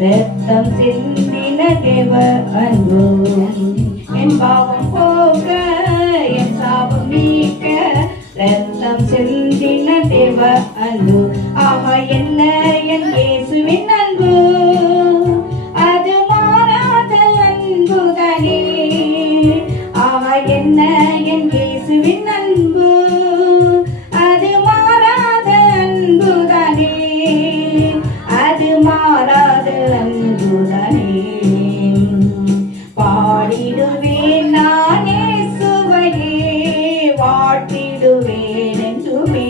ரத்தம் சிந்தின தேவ அன்பு என் பாவம் போக என் சாபம் நீக்க ரத்தம் சிந்தின தேவ அன்பு ஆஹா என்ன என் இயேசுவின் அன்பு அது மாறாத அன்புதானே ஆஹா என்ன என் இயேசுவின் அன்பு அது மாறாத அன்புதானே அது மாறாத அன்புதானே பாடிடுவேன் நானே சுவையே வாழ்த்திடுவேன் என்றுமே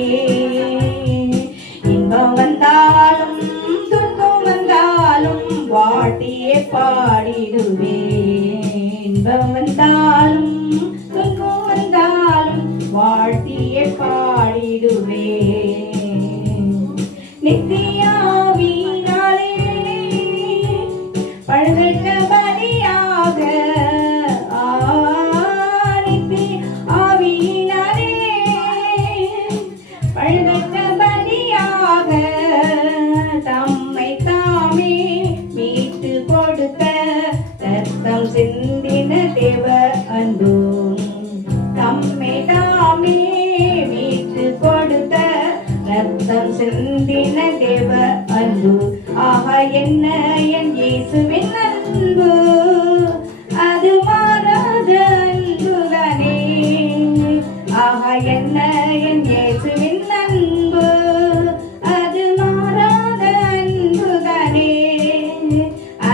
இன்பம் வந்தாலும் துன்பம் வந்தாலும் வாழ்த்தியே பாடிடுவேன் இன்பம் வந்தாலும் துன்பம் வந்தாலும் வாழ்த்தியே பாடிடுவேன் நித்தியாவினாலே பழுதற்ற பலியாக ஆவியினாலே பழுதற்ற பலியாக தம்மை தாமே மீட்டு கொடுத்த ரத்தம் சிந்தின தேவ அன்பு தம்மை தாமே மீட்டு கொடுத்த ரத்தம் சிந்தின தேவ அன்பு ஆஹா என்ன என் இயேசுவின் அன்பு அது மாறாத அன்புதானே ஆஹா என்ன என் இயேசுவின் அன்பு அது மாறாத அன்புதானே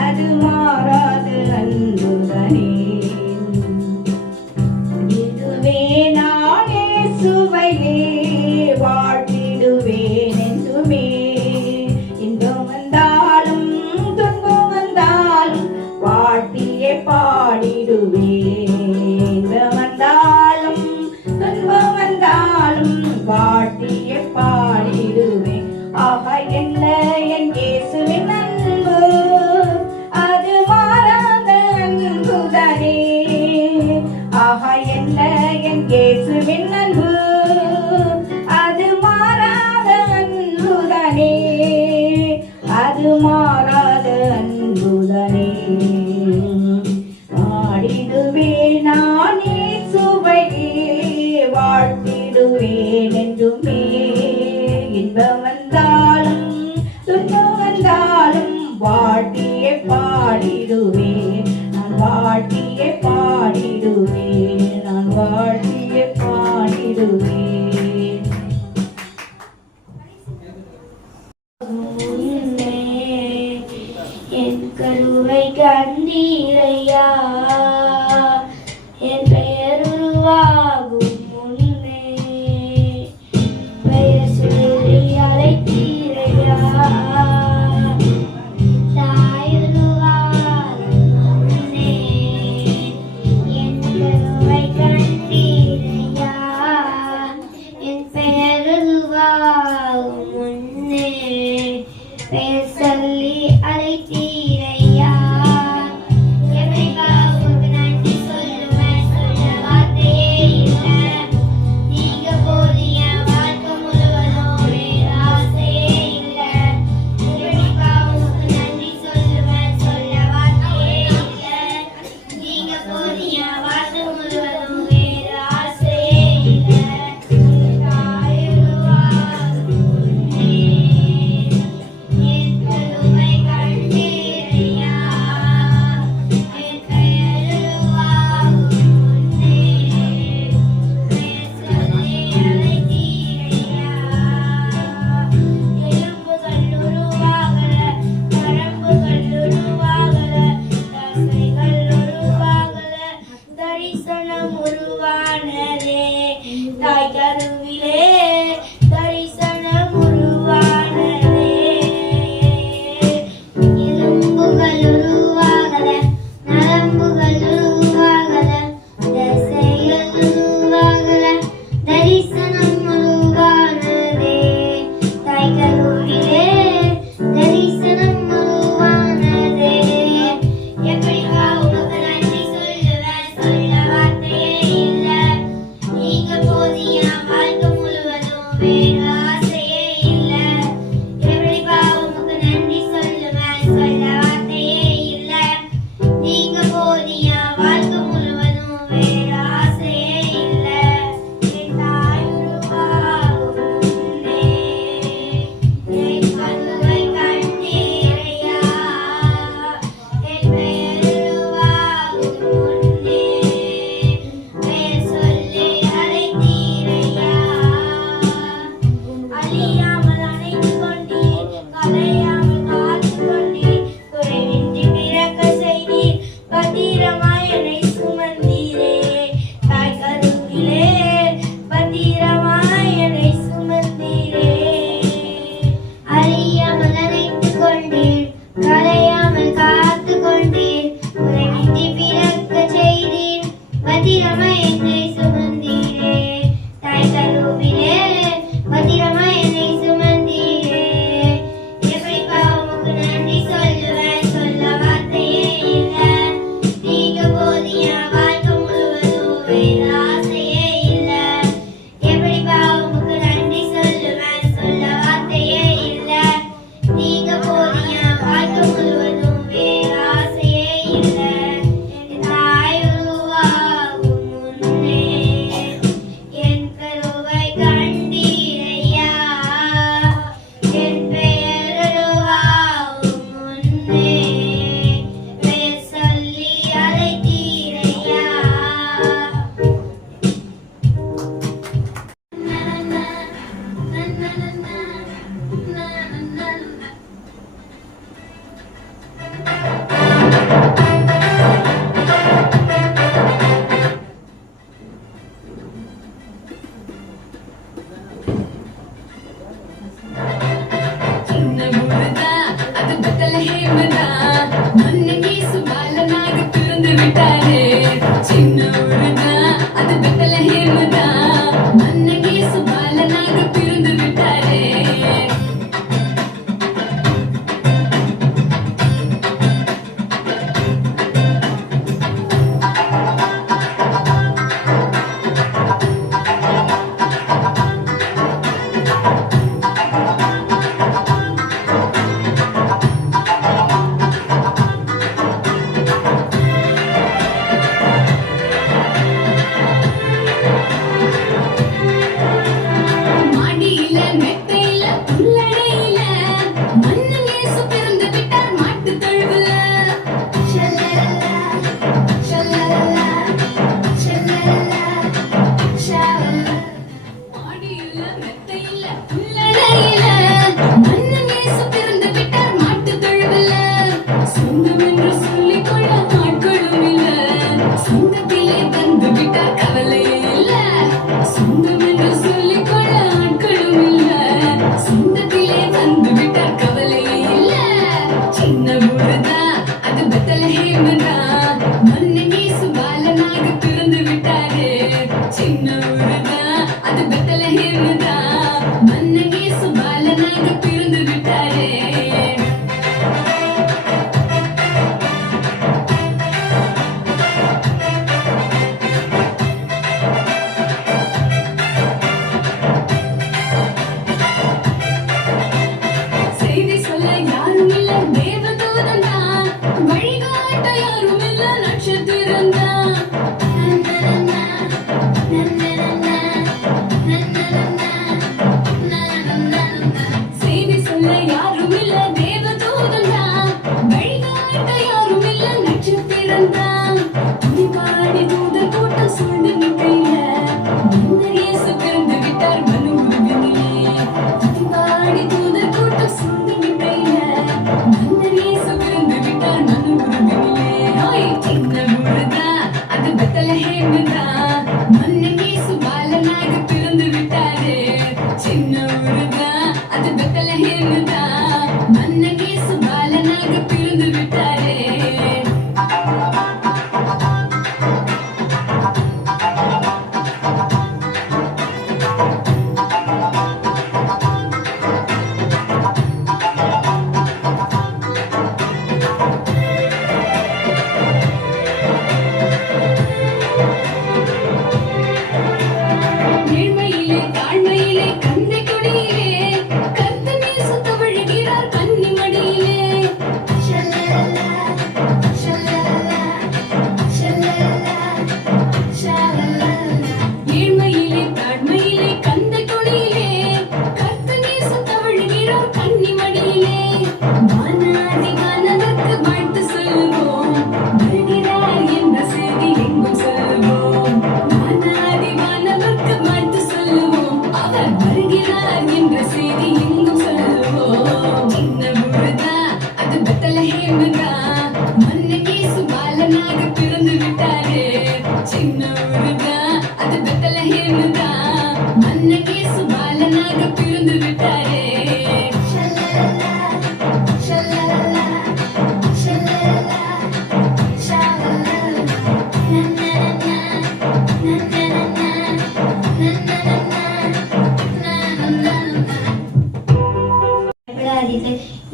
அது மாறாத அன்புதானே இதுவே நானே சுவையே வாழ்த்திடுவேன் என்றுமே இன்பம் வந்தாலும் துன்பம் வந்தாலும் வாழ்த்தியே பாடிடுவேன் இன்பம் வந்தாலும் துன்பம் வந்தாலும் வாழ்த்தியே பாடிடுவேன் ஆஹா என்ன என் இயேசுவின் அன்பு அது மாறாத அன்புதானே ஆஹா என்ன என் இயேசுவின் அன்பு அது மாறாத அன்புதானே அது மாறாத அன்புதானே பாடிடுவேன் நானே சுவையே வாழ்த்திடுவேன் என்றுமே இன்பம் வந்தாலும் துன்பம் வந்தாலும் வாழ்த்தியே பாடிடுவேன் நான் வாழ்த்தியே பாடிடுவேன் நான் வாழ்த்தியே பாடிடுவேன் என் கருவை கண்டீரையா என் பெயர் உருவாகும் முன்னே பெயர் சொல்லி அழைத்தீரையா தாய் உருவாகும் முன்னே என் கருவை கண்டீரையா என் பெயர் உருவாகும் முன்னே பெயர் சொல்லி அழைத்தீரையா எவைக்காக நன்றி சொல்லுவேன் சொல்ல வார்த்தையே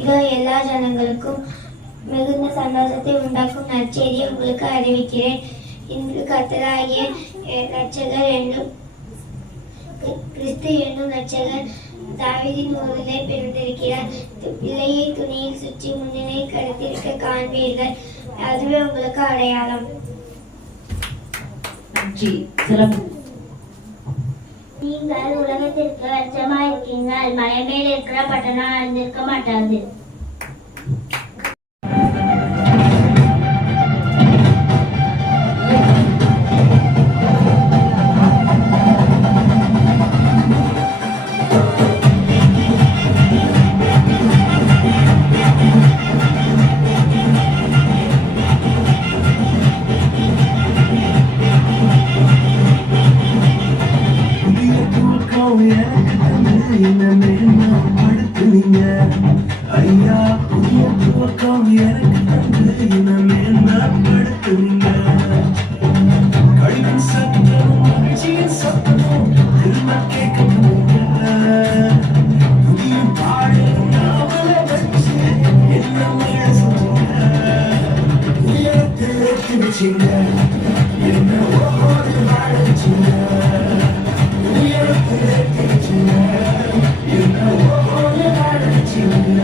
இதோ எல்லா ஜனங்களுக்கும் மிகுந்த சந்தோஷத்தை உண்டாக்கும் நற்செய்தியை உங்களுக்கு அறிவிக்கிறேன். இன்று கர்த்தராகிய இரட்சகர் என்னும் கிறிஸ்து என்னும் இரட்சகர் தாவீதின் ஊரிலே பிறந்திருக்கிறார். பிள்ளையை துணியில் சுற்றி முன்னிலை கருத்திருக்க காண்பீர்கள். அதுவே உங்களுக்கு அடையாளம். நீங்கள் உலகத்திற்கு வெளிச்சமாயிருக்கீங்கள். மலை மேல் இருக்கிற பட்டணம் அழிந்திருக்க மாட்டாது. ஐயா புதிய துவக்கம் எனக்கு தந்து இனமேல் நாட்படுத்துங்க. கழிவின் சத்தமும் மகிழ்ச்சியின் சத்தமும் திரும்ப கேட்கப்படுங்க. புதிய பாடலும் நாவல வச்சு என்ன மேல சொல்லுங்க. உயரத்தில் ஏற்றி வச்சிங்க என்ன ஒவ்வொரு வாழ வச்சிங்க. உயரத்தில் ஏற்றி வச்சிங்க என்ன ஒவ்வொரு வாழ வச்சிங்க.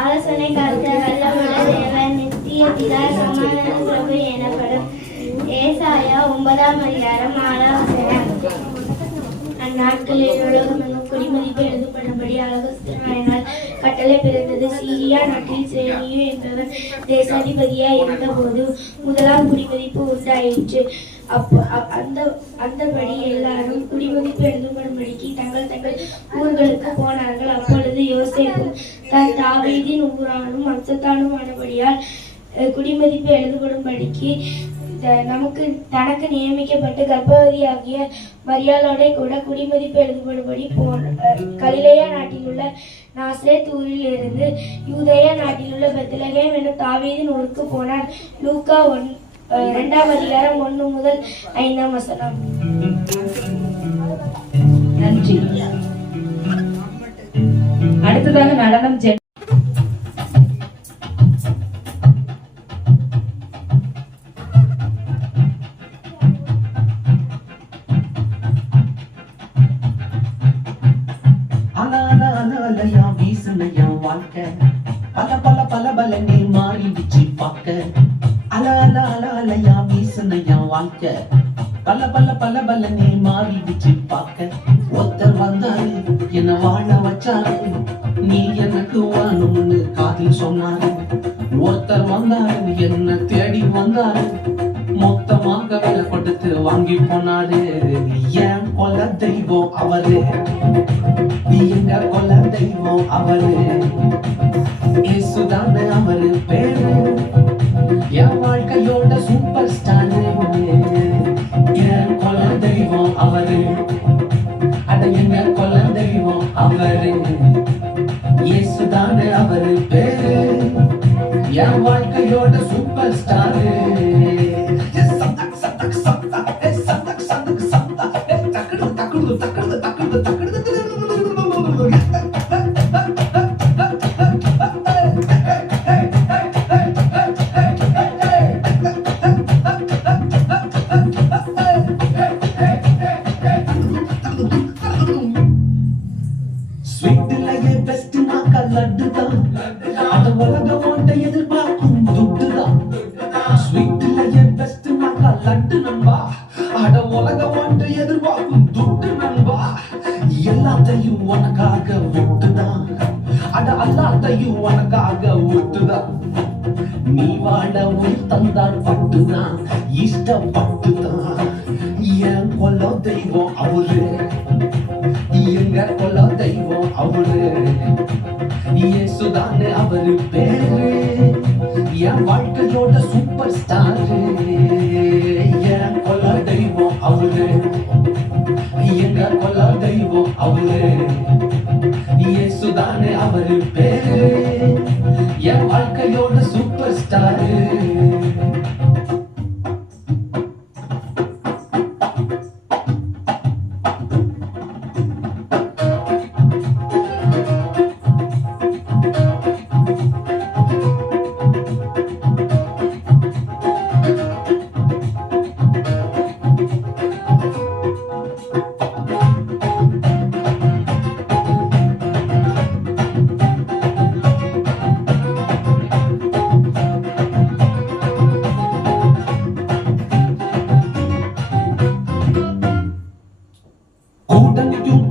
ஆலோசனை கர்த்தர் தேவன் நித்திய பிதா சமாதான பிரபு எனப்படும். ஏசாயா 9:6 அந்நாட்களில் உலகமெங்கும் குடிமதிப்பு எழுதப்படும்படி ஆலோசனையினால் கட்டளை பிறந்தது. சீரியா நாட்டில் சேனியு என்பவன் தேசாதிபதியாய் இருந்தபோது முதலாம் குடிமதிப்பு உண்டாயிற்று. அந்தபடி எல்லாரும் குடிமதிப்பு எழுதப்படும்படிக்கு தங்கள் தங்கள் ஊர்களுக்கு போனார்கள். அப்பொழுது யோசேப்பும் தன் தாவீதின் ஊரானும் வம்சத்தானுமானபடியால் குடிமதிப்பு எழுதப்படும்படிக்கு நமக்கு தனக்கு நியமிக்கப்பட்டு கர்ப்பவதியாகிய மரியாளோட கூட குடிமதிப்பு எழுதப்படும்படி கலிலேயா நாட்டில் உள்ள நாசரேத் ஊரில் இருந்து யூதேயா நாட்டில் உள்ள பெத்லகேம் எனும் தாவீதின் ஊருக்கு போனான். லூக்கா 2ஆம் அதிகாரம் 1 முதல் 5ஆம் வசனம். நன்றி. அடுத்ததாக நடனம் வாழ்க்கை பல பல பல பலனே மாறிடுச்சு பார்க்க. அலையா வீசுனையா வாழ்க்கை பல பல பல பலனே மாறிடுச்சு பார்க்க. ஒருத்தர் வந்தாரு என்ன வாழ வச்சாரு, நீ எனக்கு வாணும்னு காதில் சொன்னாரு. ஒருத்தர் வந்தாரு என்ன தேடி வந்தாரு, மொத்தமாக விலை கொடுத்து வாங்கி போனாரு. ஏன் கொல தெய்வம் அவரு, எங்க கொல தெய்வம் அவரு, இயேசுதானே அவரு பேரு, என் வாழ்க்கையோட சூப்பர் ஸ்டாரு. என் கொல தெய்வம் அவரு, அட எங்க கொல தெய்வம் அவரு, இயேசுதானே அவரு பேரு, என் வாழ்க்கையோட சூப்பர் ஸ்டாரு. ஸ்வீட்லயே பெஸ்ட் நாக்கா லட்டுதான், அந்த உலகம் ஒன்றை எதிர்பார்க்கும் துட்டுதான். ஸ்வீட்லயே பெஸ்ட் நாக்கா லட்டு நண்பா, அட உலகம் ஒன்றை எதிர்பார்க்கும் துட்டு நண்பா. எல்லாத்தையும் உனக்காக விட்டுதான், அட எல்லாத்தையும் உனக்காக விட்டுதான். நீ வாழ உயிர் தந்தால் பட்டுதான், இஷ்டப்பட்டுதான். என் கொல்ல தெய்வம் அவரு, எங்க கொல்ல தெய்வம் அவரு, இயேசுதானே அவரு பேரு, என் வாழ்க்கையோட சூப்பர் ஸ்டாரு. என் கொல்ல தெய்வம் அவரு, எங்க கொல்ல தெய்வம் அவரு, இயேசுதானே அவரு பேரு, என் வாழ்க்கையோட சூப்பர் ஸ்டாரு.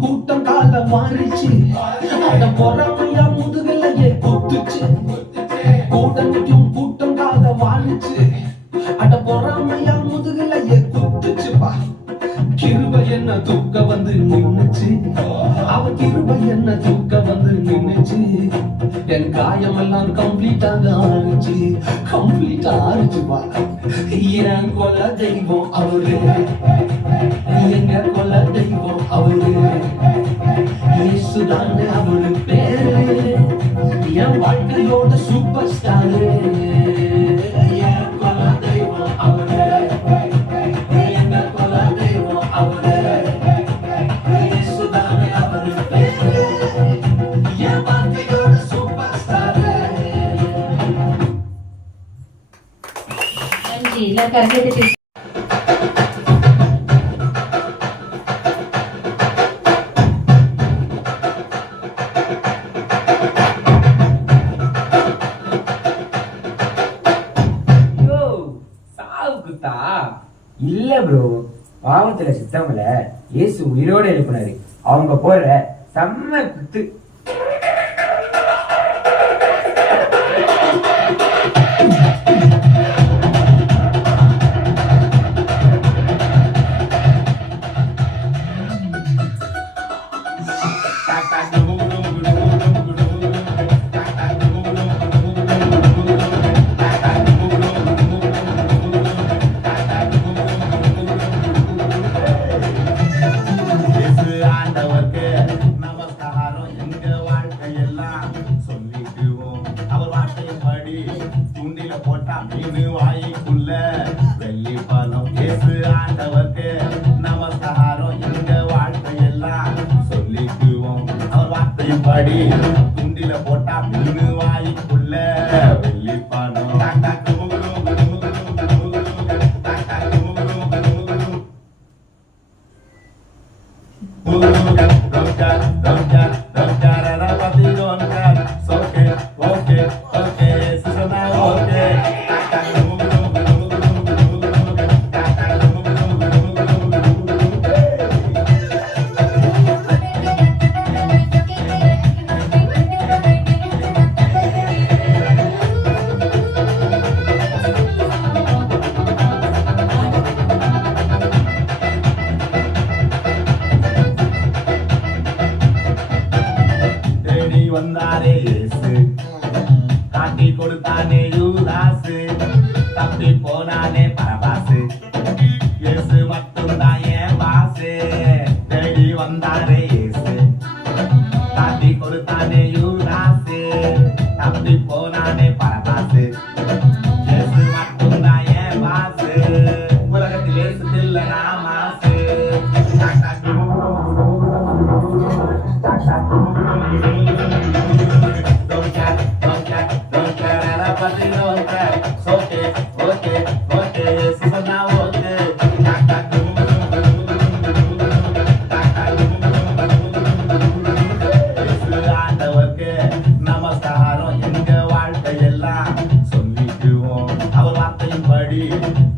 கூட்டம் கால மாறிச்சு, அட பொறாமையா முதுகலையே குத்துச்சு. கூட்டம் கால மாறிச்சு, அட பொறாமையா முதுகலையே குத்துச்சுப்பா. கிருபை என்ன தூக்க வந்து நின்னுச்சு, அவ கிருபை என்ன தூக்க வந்து நின்னுச்சு. என் காயமெல்லாம் கம்ப்ளீட்டாக ஆறுச்சுப்பா. என் கொல்ல தெய்வம் அவரு, எங்க கொல்ல தெய்வம் அவரு, இயேசுதானே அவரு பேரு, என் வாழ்க்கையோட சூப்பர் ஸ்டாரு. என் கொல்ல தெய்வம் அவரு, எங்க கொல்ல தெய்வம் அவரு, இயேசுதானே அவரு பேரு, என் வாழ்க்கையோட சூப்பர் ஸ்டாரு. நன்றி. கரெக்டாக இல்ல ப்ரோ, பாவத்துல சித்தவங்கள இயேசு உயிரோட எழுப்பினாரு. அவங்க போற செம்ம குத்து. ஆண்டவர்க்கு நமஸ்காரம் எங்க வாழ்க்கையெல்லாம் சொல்லிக்குவோம் அவர் வார்த்தையின்படி தூண்டில போட்டா மீன் வாய்க்குள்ள வெள்ளி பணம் இயேசு ஆண்டவர்க்கு நமஸ்காரம் எங்க வாழ்க்கையெல்லாம் சொல்லிக்குவோம் அவர் வார்த்தையின்படி தூண்டில போட்டா மீன் வாய்க்குள்ள வெள்ளி பணம் வந்தாரே இயேசு காட்டி கொடுத்தானே யூதாசு தப்பி போனானே பரபாசு இயேசு மட்டும்தான் என் வாசு தேடி வந்தாரே இயேசு காட்டி கொடுத்தானே யூதாசு தப்பி போனானே பரபாசு இயேசு மட்டும்தான் என் வாசு உலகத்தில் இயேசு இல்ல நாமாசு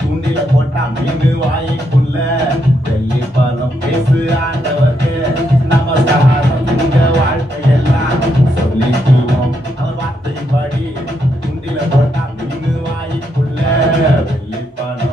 தூண்டில போட்டா மீன் வாய்க்குள்ள வெள்ளி பணம் பேசு ஆண்டவர்க்கு நமஸ்காரம் எங்க வாழ்க்கையெல்லாம் சொல்லிக்குவோம் அவர் வார்த்தையின்படி தூண்டில போட்டா மீன் வாய்க்குள்ள வெள்ளி பணம்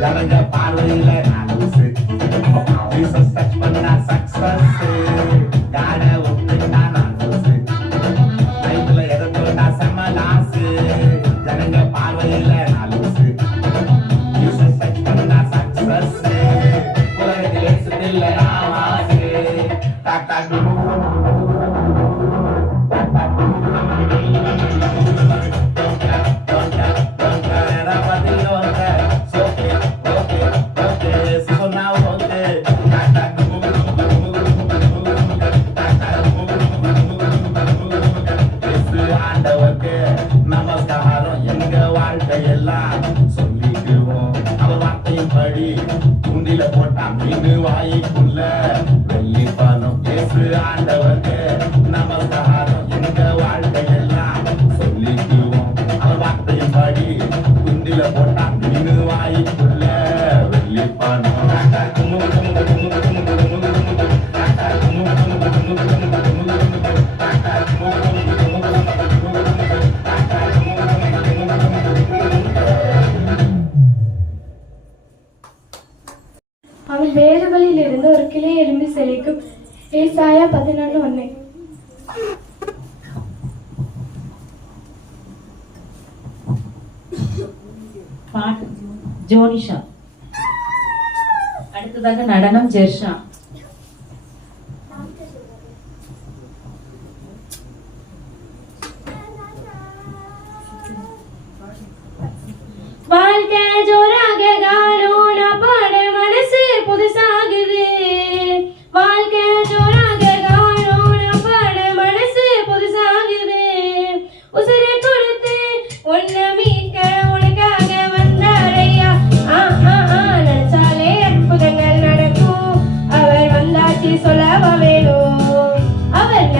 ஜனங்க பார்வையில நாலூசு ஜீசஸ் டச் பண்ணா சக்சஸ் காட ஒப்பிட்டா நாலூசு லைஃப்ல எதை போட்டா செம லாசு ஜனங்க பார்வையில நாலூசு ஜீசஸ் டச் பண்ணா சக்சஸ் உலகத்தில் ஏசுதில்ல நாமாசு டாடா நமஸ்காரம் எங்க வாழ்க்கையெல்லாம் சொல்லிக்குவோம் அவர் வார்த்தையின்படி தூண்டில போட்டா மீன் வாய்க்குள்ள வெள்ளி பணம் இயேசு ஆண்டவர்க்கு நமஸ்காரம் எங்க வாழ்க்கையெல்லாம் சொல்லிக்குவோம் அவர் வார்த்தையின்படி தூண்டில போட்டா மீன் வாய்க்குள்ள வெள்ளி பணம் அவன் வேர்களில் இருந்து ஒரு கிளை எழும்பி செழிக்கும். ஏசாயா 11:1. பாட்டு ஜோனிஷா. அடுத்ததாக நடனம் ஜெர்ஷா. வாழ்க்கை ஜோராக காலோன பாட மனசு புதுசாகுது. வாழ்க்கை ஜோராக காலோன பாட மனசு புதுசாகுது. உசுரை கொடுத்து உன்னை மீட்க உனக்காக வந்தாரையா. நினைச்சாலே அற்புதங்கள் நடக்கும். அவர் வந்தாச்சு சொல்லவ வேணும். அவர்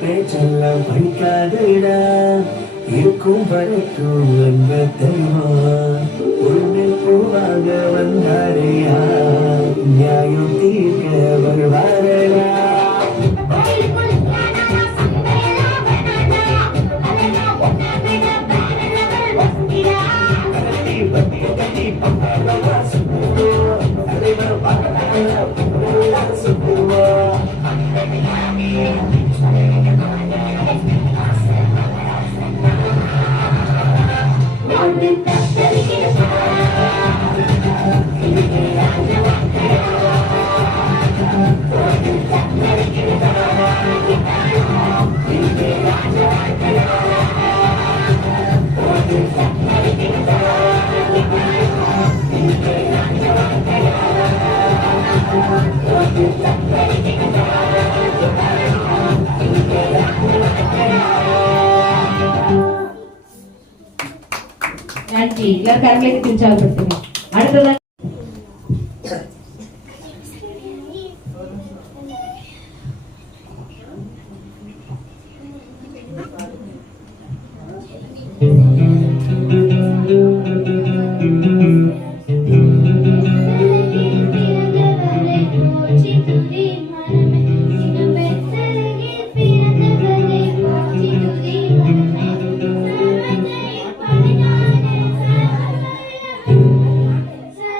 பேச்செல்லாம் படிக்காதடா இருக்கும் வரைக்கும் என்ப தெரியுமா உன்னை பூவாக வந்தாரையா நியாயம் தீர்க்க வருவாரா நன்றி. எல்லாரும் கரங்களை உற்சாகப்படுத்துங்க. அடுத்ததான் Sa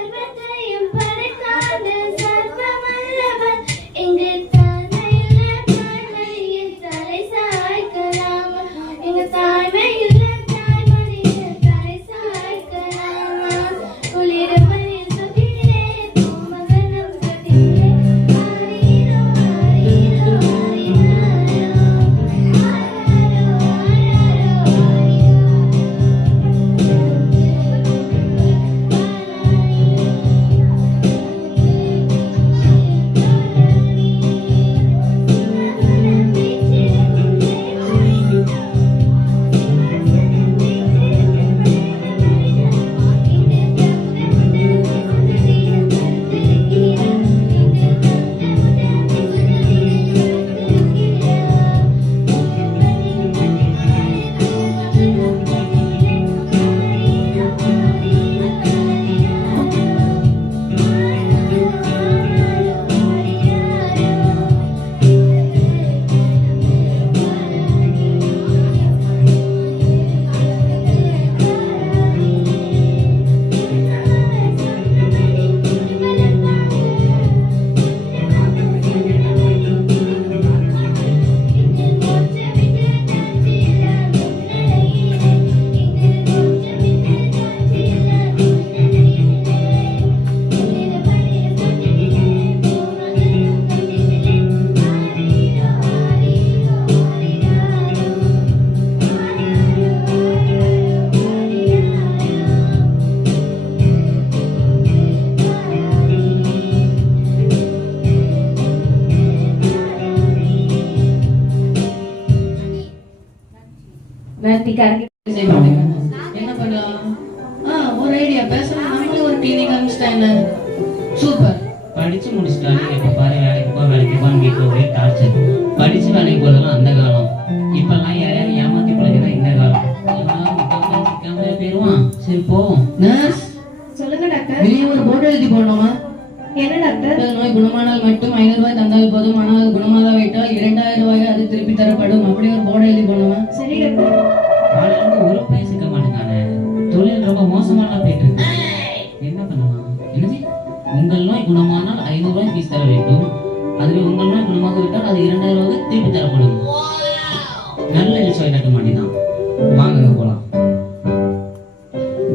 நடத்தி கரெக்ட் செய்ய மாட்டேங்க. என்ன பண்ணலாம்? ஒரு ஐடியா. பேசலாம், நம்மளே ஒரு கிளினிக் ஆரம்பிச்சிட்டா என்ன? சூப்பர். படிச்சு முடிச்சிட்டாலே எப்ப பாரு வேலைக்கு போன்னு வீட்டுல ஒரே டார்ச்சர். படிச்சு வேலைக்கு போறதெல்லாம் அந்த காலம். இப்பெல்லாம் யாரையாவது ஏமாத்தி பிழைக்கதான் இந்த காலம். போயிருவான். சரி போ. நர்ஸ் சொல்லுங்க டாக்டர். வெளியே ஒரு போர்டு எழுதி போடணுமா? என்ன டாக்டர்? நோய் குணமானால் மட்டும் 500 ரூபாய் தந்தால் போதும், ஆனால் அது குணமாகாவிட்டால் 2000 ரூபாய் அது திருப்பி தரப்படும். அப்படி ஒரு போர்டு எழுதி போடணுமா? சரி டாக்டர். ஆளுக்கு ஒரு பையன் சிக்க மாட்டேங்கானே. தொழில் ரொம்ப மோசமான போயிட்டு இருக்கு. என்ன பண்ணலாம்? என்னது? உங்கள் நோய் குணமானால் 500 ரூபாய் ஃபீஸ் தர வேண்டும். அதுல உங்கள் நோய் குணமாக விட்டால் அது 2000 ரூபாய் திருப்பி தரப்படும். நல்ல ரிசல்ட் நடக்க மாட்டேதான். வாங்க போலாம்.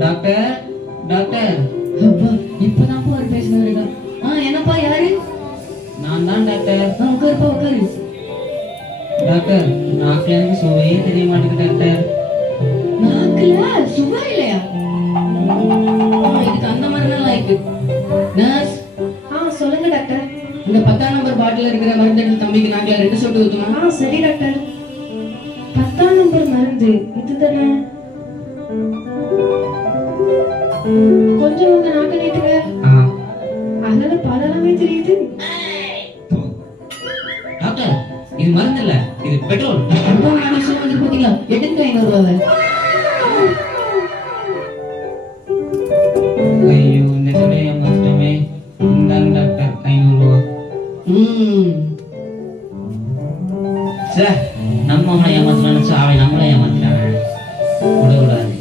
Doctor doctor. அப்பா, இப்பதான் ஒரு பேசினாருடா. என்னப்பா, யாரு? நான் தான் டாக்டர். உட்காருப்பா, உட்காரு. டாக்டர், நாக்குல எனக்கு சுவையே தெரிய மாட்டேங்குது டாக்டர். நாக்குல சுகா இல்லையா? இதுக்கு அந்த மாதிரி தான் லைக். நர்ஸ் சொல்லுங்க டாக்டர். இந்த 10ஆம் நம்பர் பாட்டில் இருக்கிற மருந்து எடுத்து தம்பிக்கு நாக்குல 2 சொட்டு ஊத்துமா? சரி டாக்டர். 10ஆம் நம்பர் மருந்து இதுதானே? கொஞ்சம் உங்க நாக்க நீட்டுங்க. அதனால பலமே தெரியுது. டாக்டர், இது மருந்து இல்ல, இது பெட்ரோல். பாத்தீங்களா? எடுங்க 500 ரூபாய். ஐயோ, இந்த தொழிலை ஏமாத்திட்டோமே. இந்தாங்க டாக்டர் 500 ரூபாய். சே, நம்ம அவனை ஏமாத்தலாம் நினைச்சா அவன் நம்மளை ஏமாத்திட்டாங்க. விடக்கூடாது.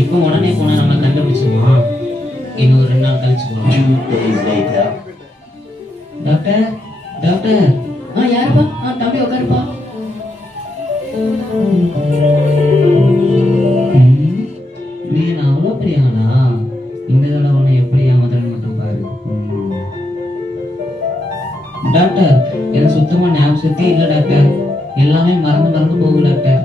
இப்போ உடனே போனா நம்ம கண்டுபிடிச்சிருமா? இன்னும் 2 நாள் கழிச்சு போகலாம். Doctor doctor. யாருப்பா? தம்பி உட்காருப்பா. நீ நான் அவ்வளோ பெரிய ஆளா? இந்த தடவை உன்னை எப்படி ஏமாத்துறேன்னு மட்டும் பாரு. டாக்டர், எனக்கு சுத்தமா ஞாபகம் சக்தி இல்லை டாக்டர். எல்லாமே மறந்து போகும் டாக்டர்.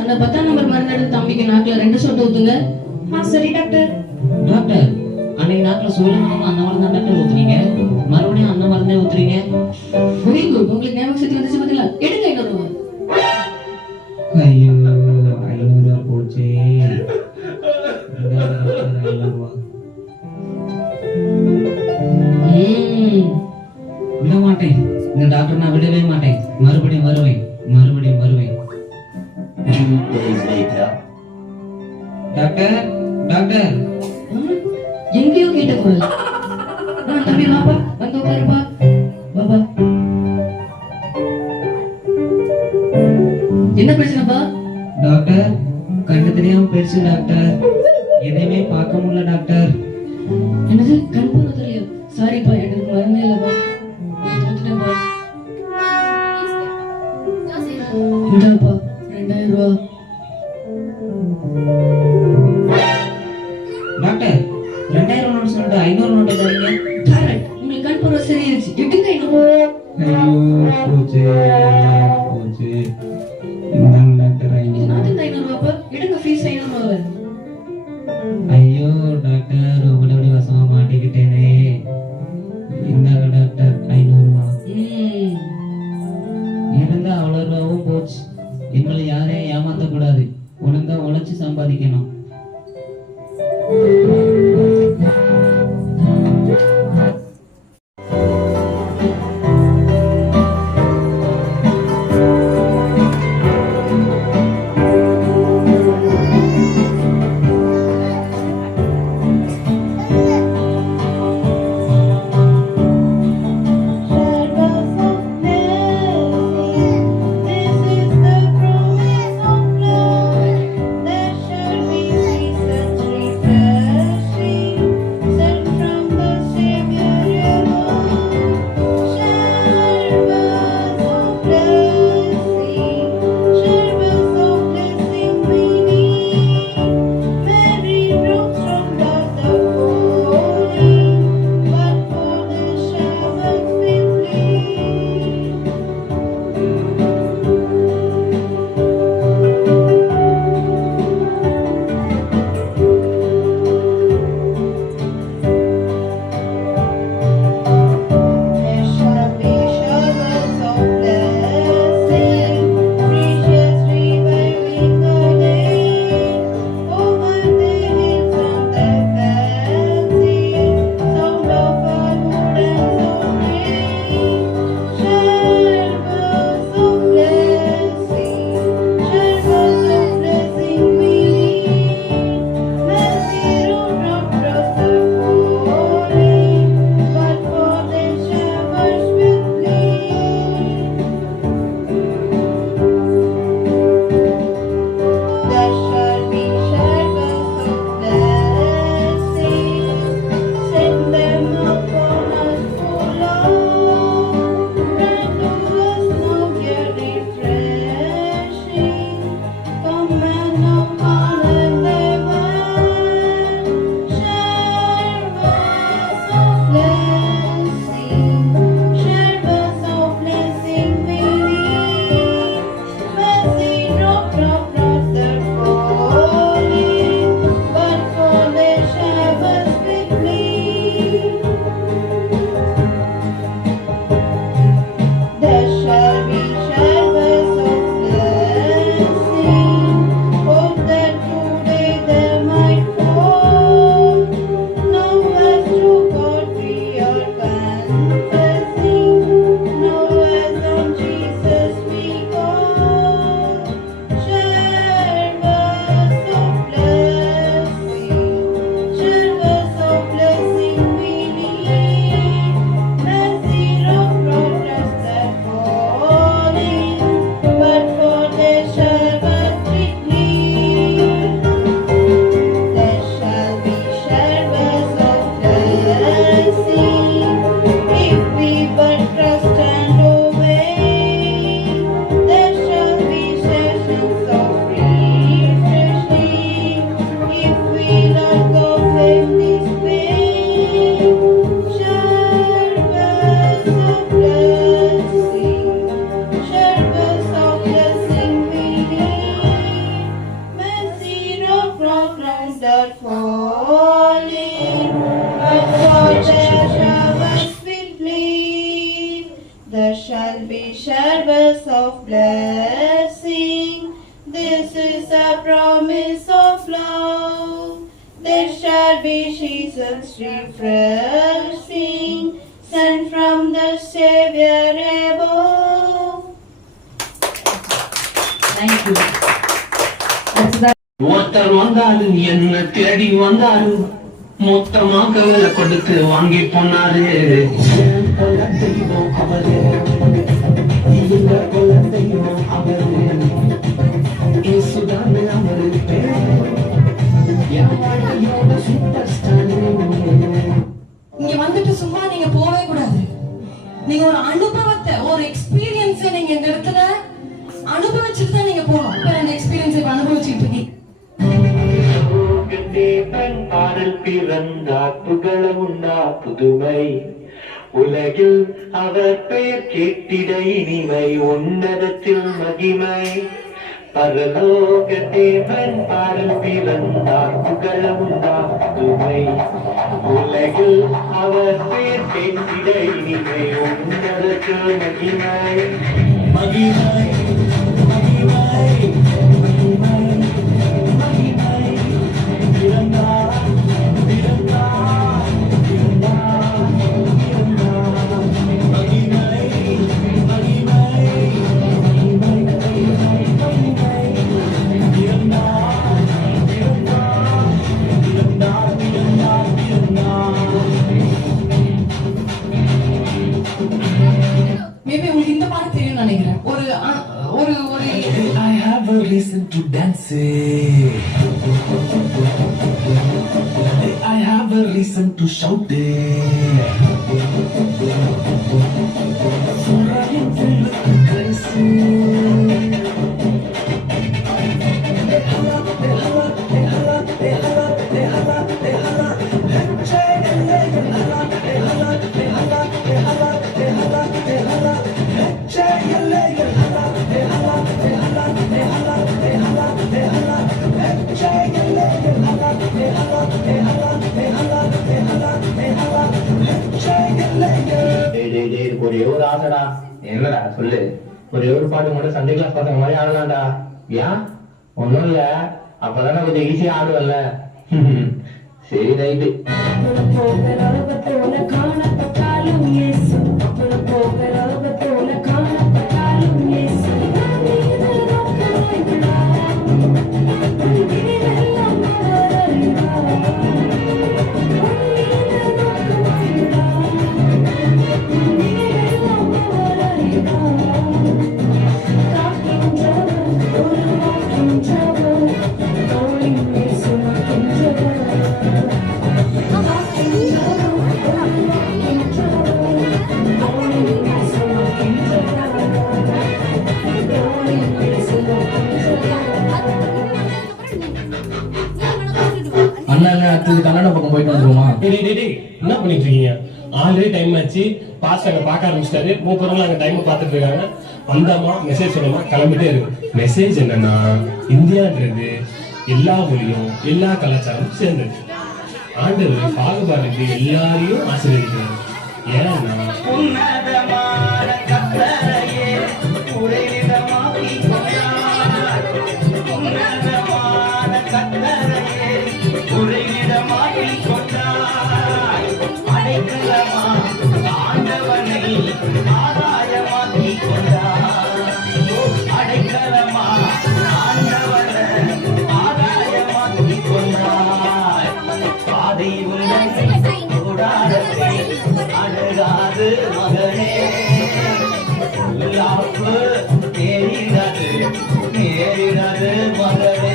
அந்த 10ஆம் நம்பர் மருந்து எடுத்து தம்பிக்கு நாக்குல 2 சொட்டு ஊத்துங்க. சரி டாக்டர். டாக்டர், அன்னைக்கு நாக்குல சூழலும் அந்த மருந்து தான் டாக்டர் ஊத்துறீங்க, மறுபடியும் அந்த மருந்தே ஊத்துறீங்க. Very good. உங்களுக்கு ஞாபகம் சக்தி வந்துச்சு பாத்தீங்களா? எடுங்க 500 ரூபாய். ஐயோ, 500 ரூபாய் போச்சே. 500 ரூபாய். விட மாட்டேன். இந்த டாக்டர் நான் விடவே மாட்டேன். மறுபடியும் வருவேன். Doctor doctor. எங்கேயோ கேட்ட குரல். தம்பி வாப்பா, வந்து உட்காருப்பா. பாபா, என்ன பிரச்சனைப்பா? டாக்டர், கண்ணு தெரியாம போயிடுச்சு டாக்டர். எதையுமே பார்க்க முடியல டாக்டர். என்னது? கண் போன தெரியல. சாரிப்பா, எனக்கு மருந்தே இல்லப்பா. தோத்துட்டேன்ப்பா. இந்தாப்பா 2000 ரூபாய். டாக்டர், 2000 நோட்டு சொல்லிட்டு 500 நோட்டு தரீங்க. உங்களுக்கு கண் பார்வை சரியாயிருச்சு. எடுங்க 500 ரூபாய். ஐயோ, போச்சு. இந்தாங்க டாக்டர் 500. நாக்கு 500 ரூபாய்ப்பா. எடுங்க ஃபீஸ் 500 ரூபாய். ஐயோ டாக்டர், உடனடி வசமா மாட்டிக்கிட்டேனே. இந்தாங்க டாக்டர் 500 ரூபாய். இருந்தா அவ்வளவு ரூபாவும் போச்சு. எங்களை யாரையும் ஏமாத்த கூடாது. ஒழுங்கா உழைச்சு சம்பாதிக்கணும். There should be peace and are falling, but for their showers will bleed. There shall be showers of blessing. This is a promise of love. There shall be seasons refreshing, sent from the Savior above. Thank you. ஒருத்தர் வந்தாரு என்ன தேடி வந்தாரு மொத்தமாக விலை கொடுத்து வாங்கி போனாரு தெய்வம் அவரு இந்த கொல தெய்வம் அவரு இயேசுதானே அவரு என் வாழ்க்கையோட சூப்பர் ஸ்டார். இங்க வந்துட்டு சும்மா நீங்க போவே கூடாது. நீங்க ஒரு அனுபவத்தை, ஒரு எக்ஸ்பீரியன்ஸை நீங்க இந்த இடத்துல அனுபவிச்சுட்டு தான் நீங்க போகணும். அந்த எக்ஸ்பீரியன்ஸை அனுபவிச்சுட்டு இருக்கீங்க. பாடல் பிறந்தார் புகழ உண்டா புதுமை உலகில் அவர் பெயர் கேட்டிட இனிமை உன்னதத்தில் மகிமை பரலோக தேவன் பாடல் பிறந்தார் புகழ உண்டா புதுமை உலகில் அவர் பெயர் கேட்டிட இனிமை உன்னதத்தில் மகிமை மகிமை மகிமை மகிமை மகிமை பிறந்தார் பிறந்தார் பிறந்தார் பிறந்தார் மகிமை மகிமை மகிமை மகிமை மகிமை பிறந்தார் பிறந்தார் பிறந்தார் பிறந்தார் பிறந்தார். மேபி உங்களுக்கு இந்த பாட்டு தெரியும் நினைக்கிறேன். ஒரு ஒரு ஒரு I have a reason to dance. I have a reason to shout. For I am filled with grace. ஒரே ஒரு ஆசைடா. என்னடா சொல்லு. ஒரே ஒரு பாட்டு மட்டும் சண்டே கிளாஸ் பசங்க மாதிரி ஆடலாம்டா. ஏன்? ஒண்ணும் இல்ல, அப்பதானே கொஞ்சம் ஈஸியா ஆடுவல்ல. சரி ரைட்டு. அடுத்தது கன்னட பக்கம் போயிட்டு வந்துருமா? என்ன பண்ணிட்டு இருக்கீங்க? ஆல்ரெடி டைம் ஆச்சு. பாஸ்ட் அங்க பார்க்க ஆரம்பிச்சிட்டாரு. மூப்பரங்களும் அங்க டைம் பார்த்துட்டு இருக்காங்க. வந்தாமா மெசேஜ் சொல்லமா கிளம்பிட்டே இருக்கு. மெசேஜ் என்னன்னா, இந்தியான்றது எல்லா மொழியும் எல்லா கலாச்சாரமும் சேர்ந்தது. ஆண்டவர் பாகுபாடுக்கு எல்லாரையும் ஆசீர்வதிக்கிறார். ஏன்னா அழகாது மகனே நேரிடது மகனே.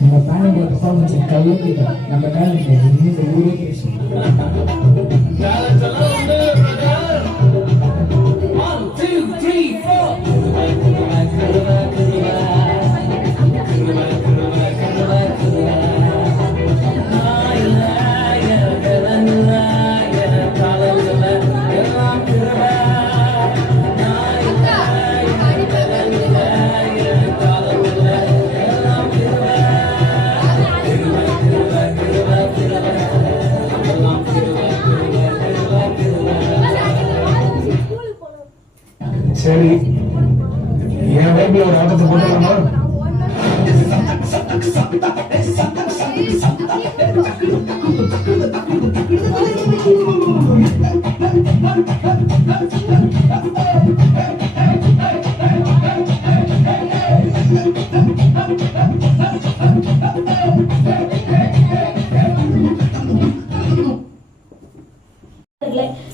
நம்ம பேனோட பர்ஃபார்மன்ஸ் கையெழுத்திட்டோம். நம்ம டேலண்ட் இந்த ஊரே பேசும்.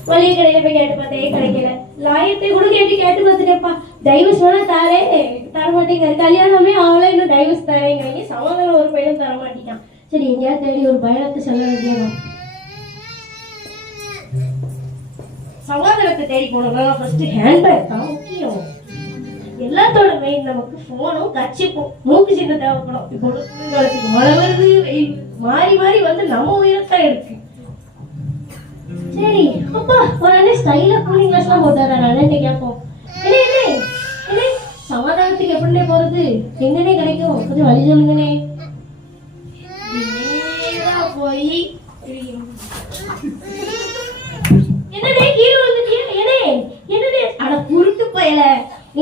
மளிகை கடையில போய் கேட்டு பார்த்தேன், கிடைக்கல. லாயத்தை கூட கேட்டு பார்த்துட்டேப்பா. டைவர்ஸ் வேணா தாரே, தர மாட்டேங்கிறாரு. கல்யாணமே அவளே இன்னும் டைவர்ஸ் தரேங்கிறீங்க. சமாதானம் ஒரு பையனும் தர மாட்டேங்கான். சரி, எங்கேயாவது தேடி ஒரு பயணத்தை செல்ல வேண்டியதான். சமாதானத்தை தேடி போனோம்னா ஃபர்ஸ்ட் ஹேண்ட்பேக் தான் முக்கியம். எல்லாத்தோட மெயின் நமக்கு போனும் கச்சிப்போம், மூக்கு சின்ன தேவைப்படும். இப்போ குளிர்காலத்துக்கு மழை வருது, வெயில் மாறி மாறி வந்து நம்ம உயிரத்தான் இருக்கு. சரி அப்பா, ஒரு அண்ணன் ஸ்டைலா கூலிங் கிளாஸ் எல்லாம் போட்டாரு. அண்ணன் கேட்போம், என்ன சமாதானத்துக்கு எப்படினே போறது, எங்கனே கிடைக்கும், கொஞ்சம் வழி சொல்லுங்கண்ணே. போய் என்னடே கீழே வந்துட்டியா? என்னடே அட குருட்டு பயல,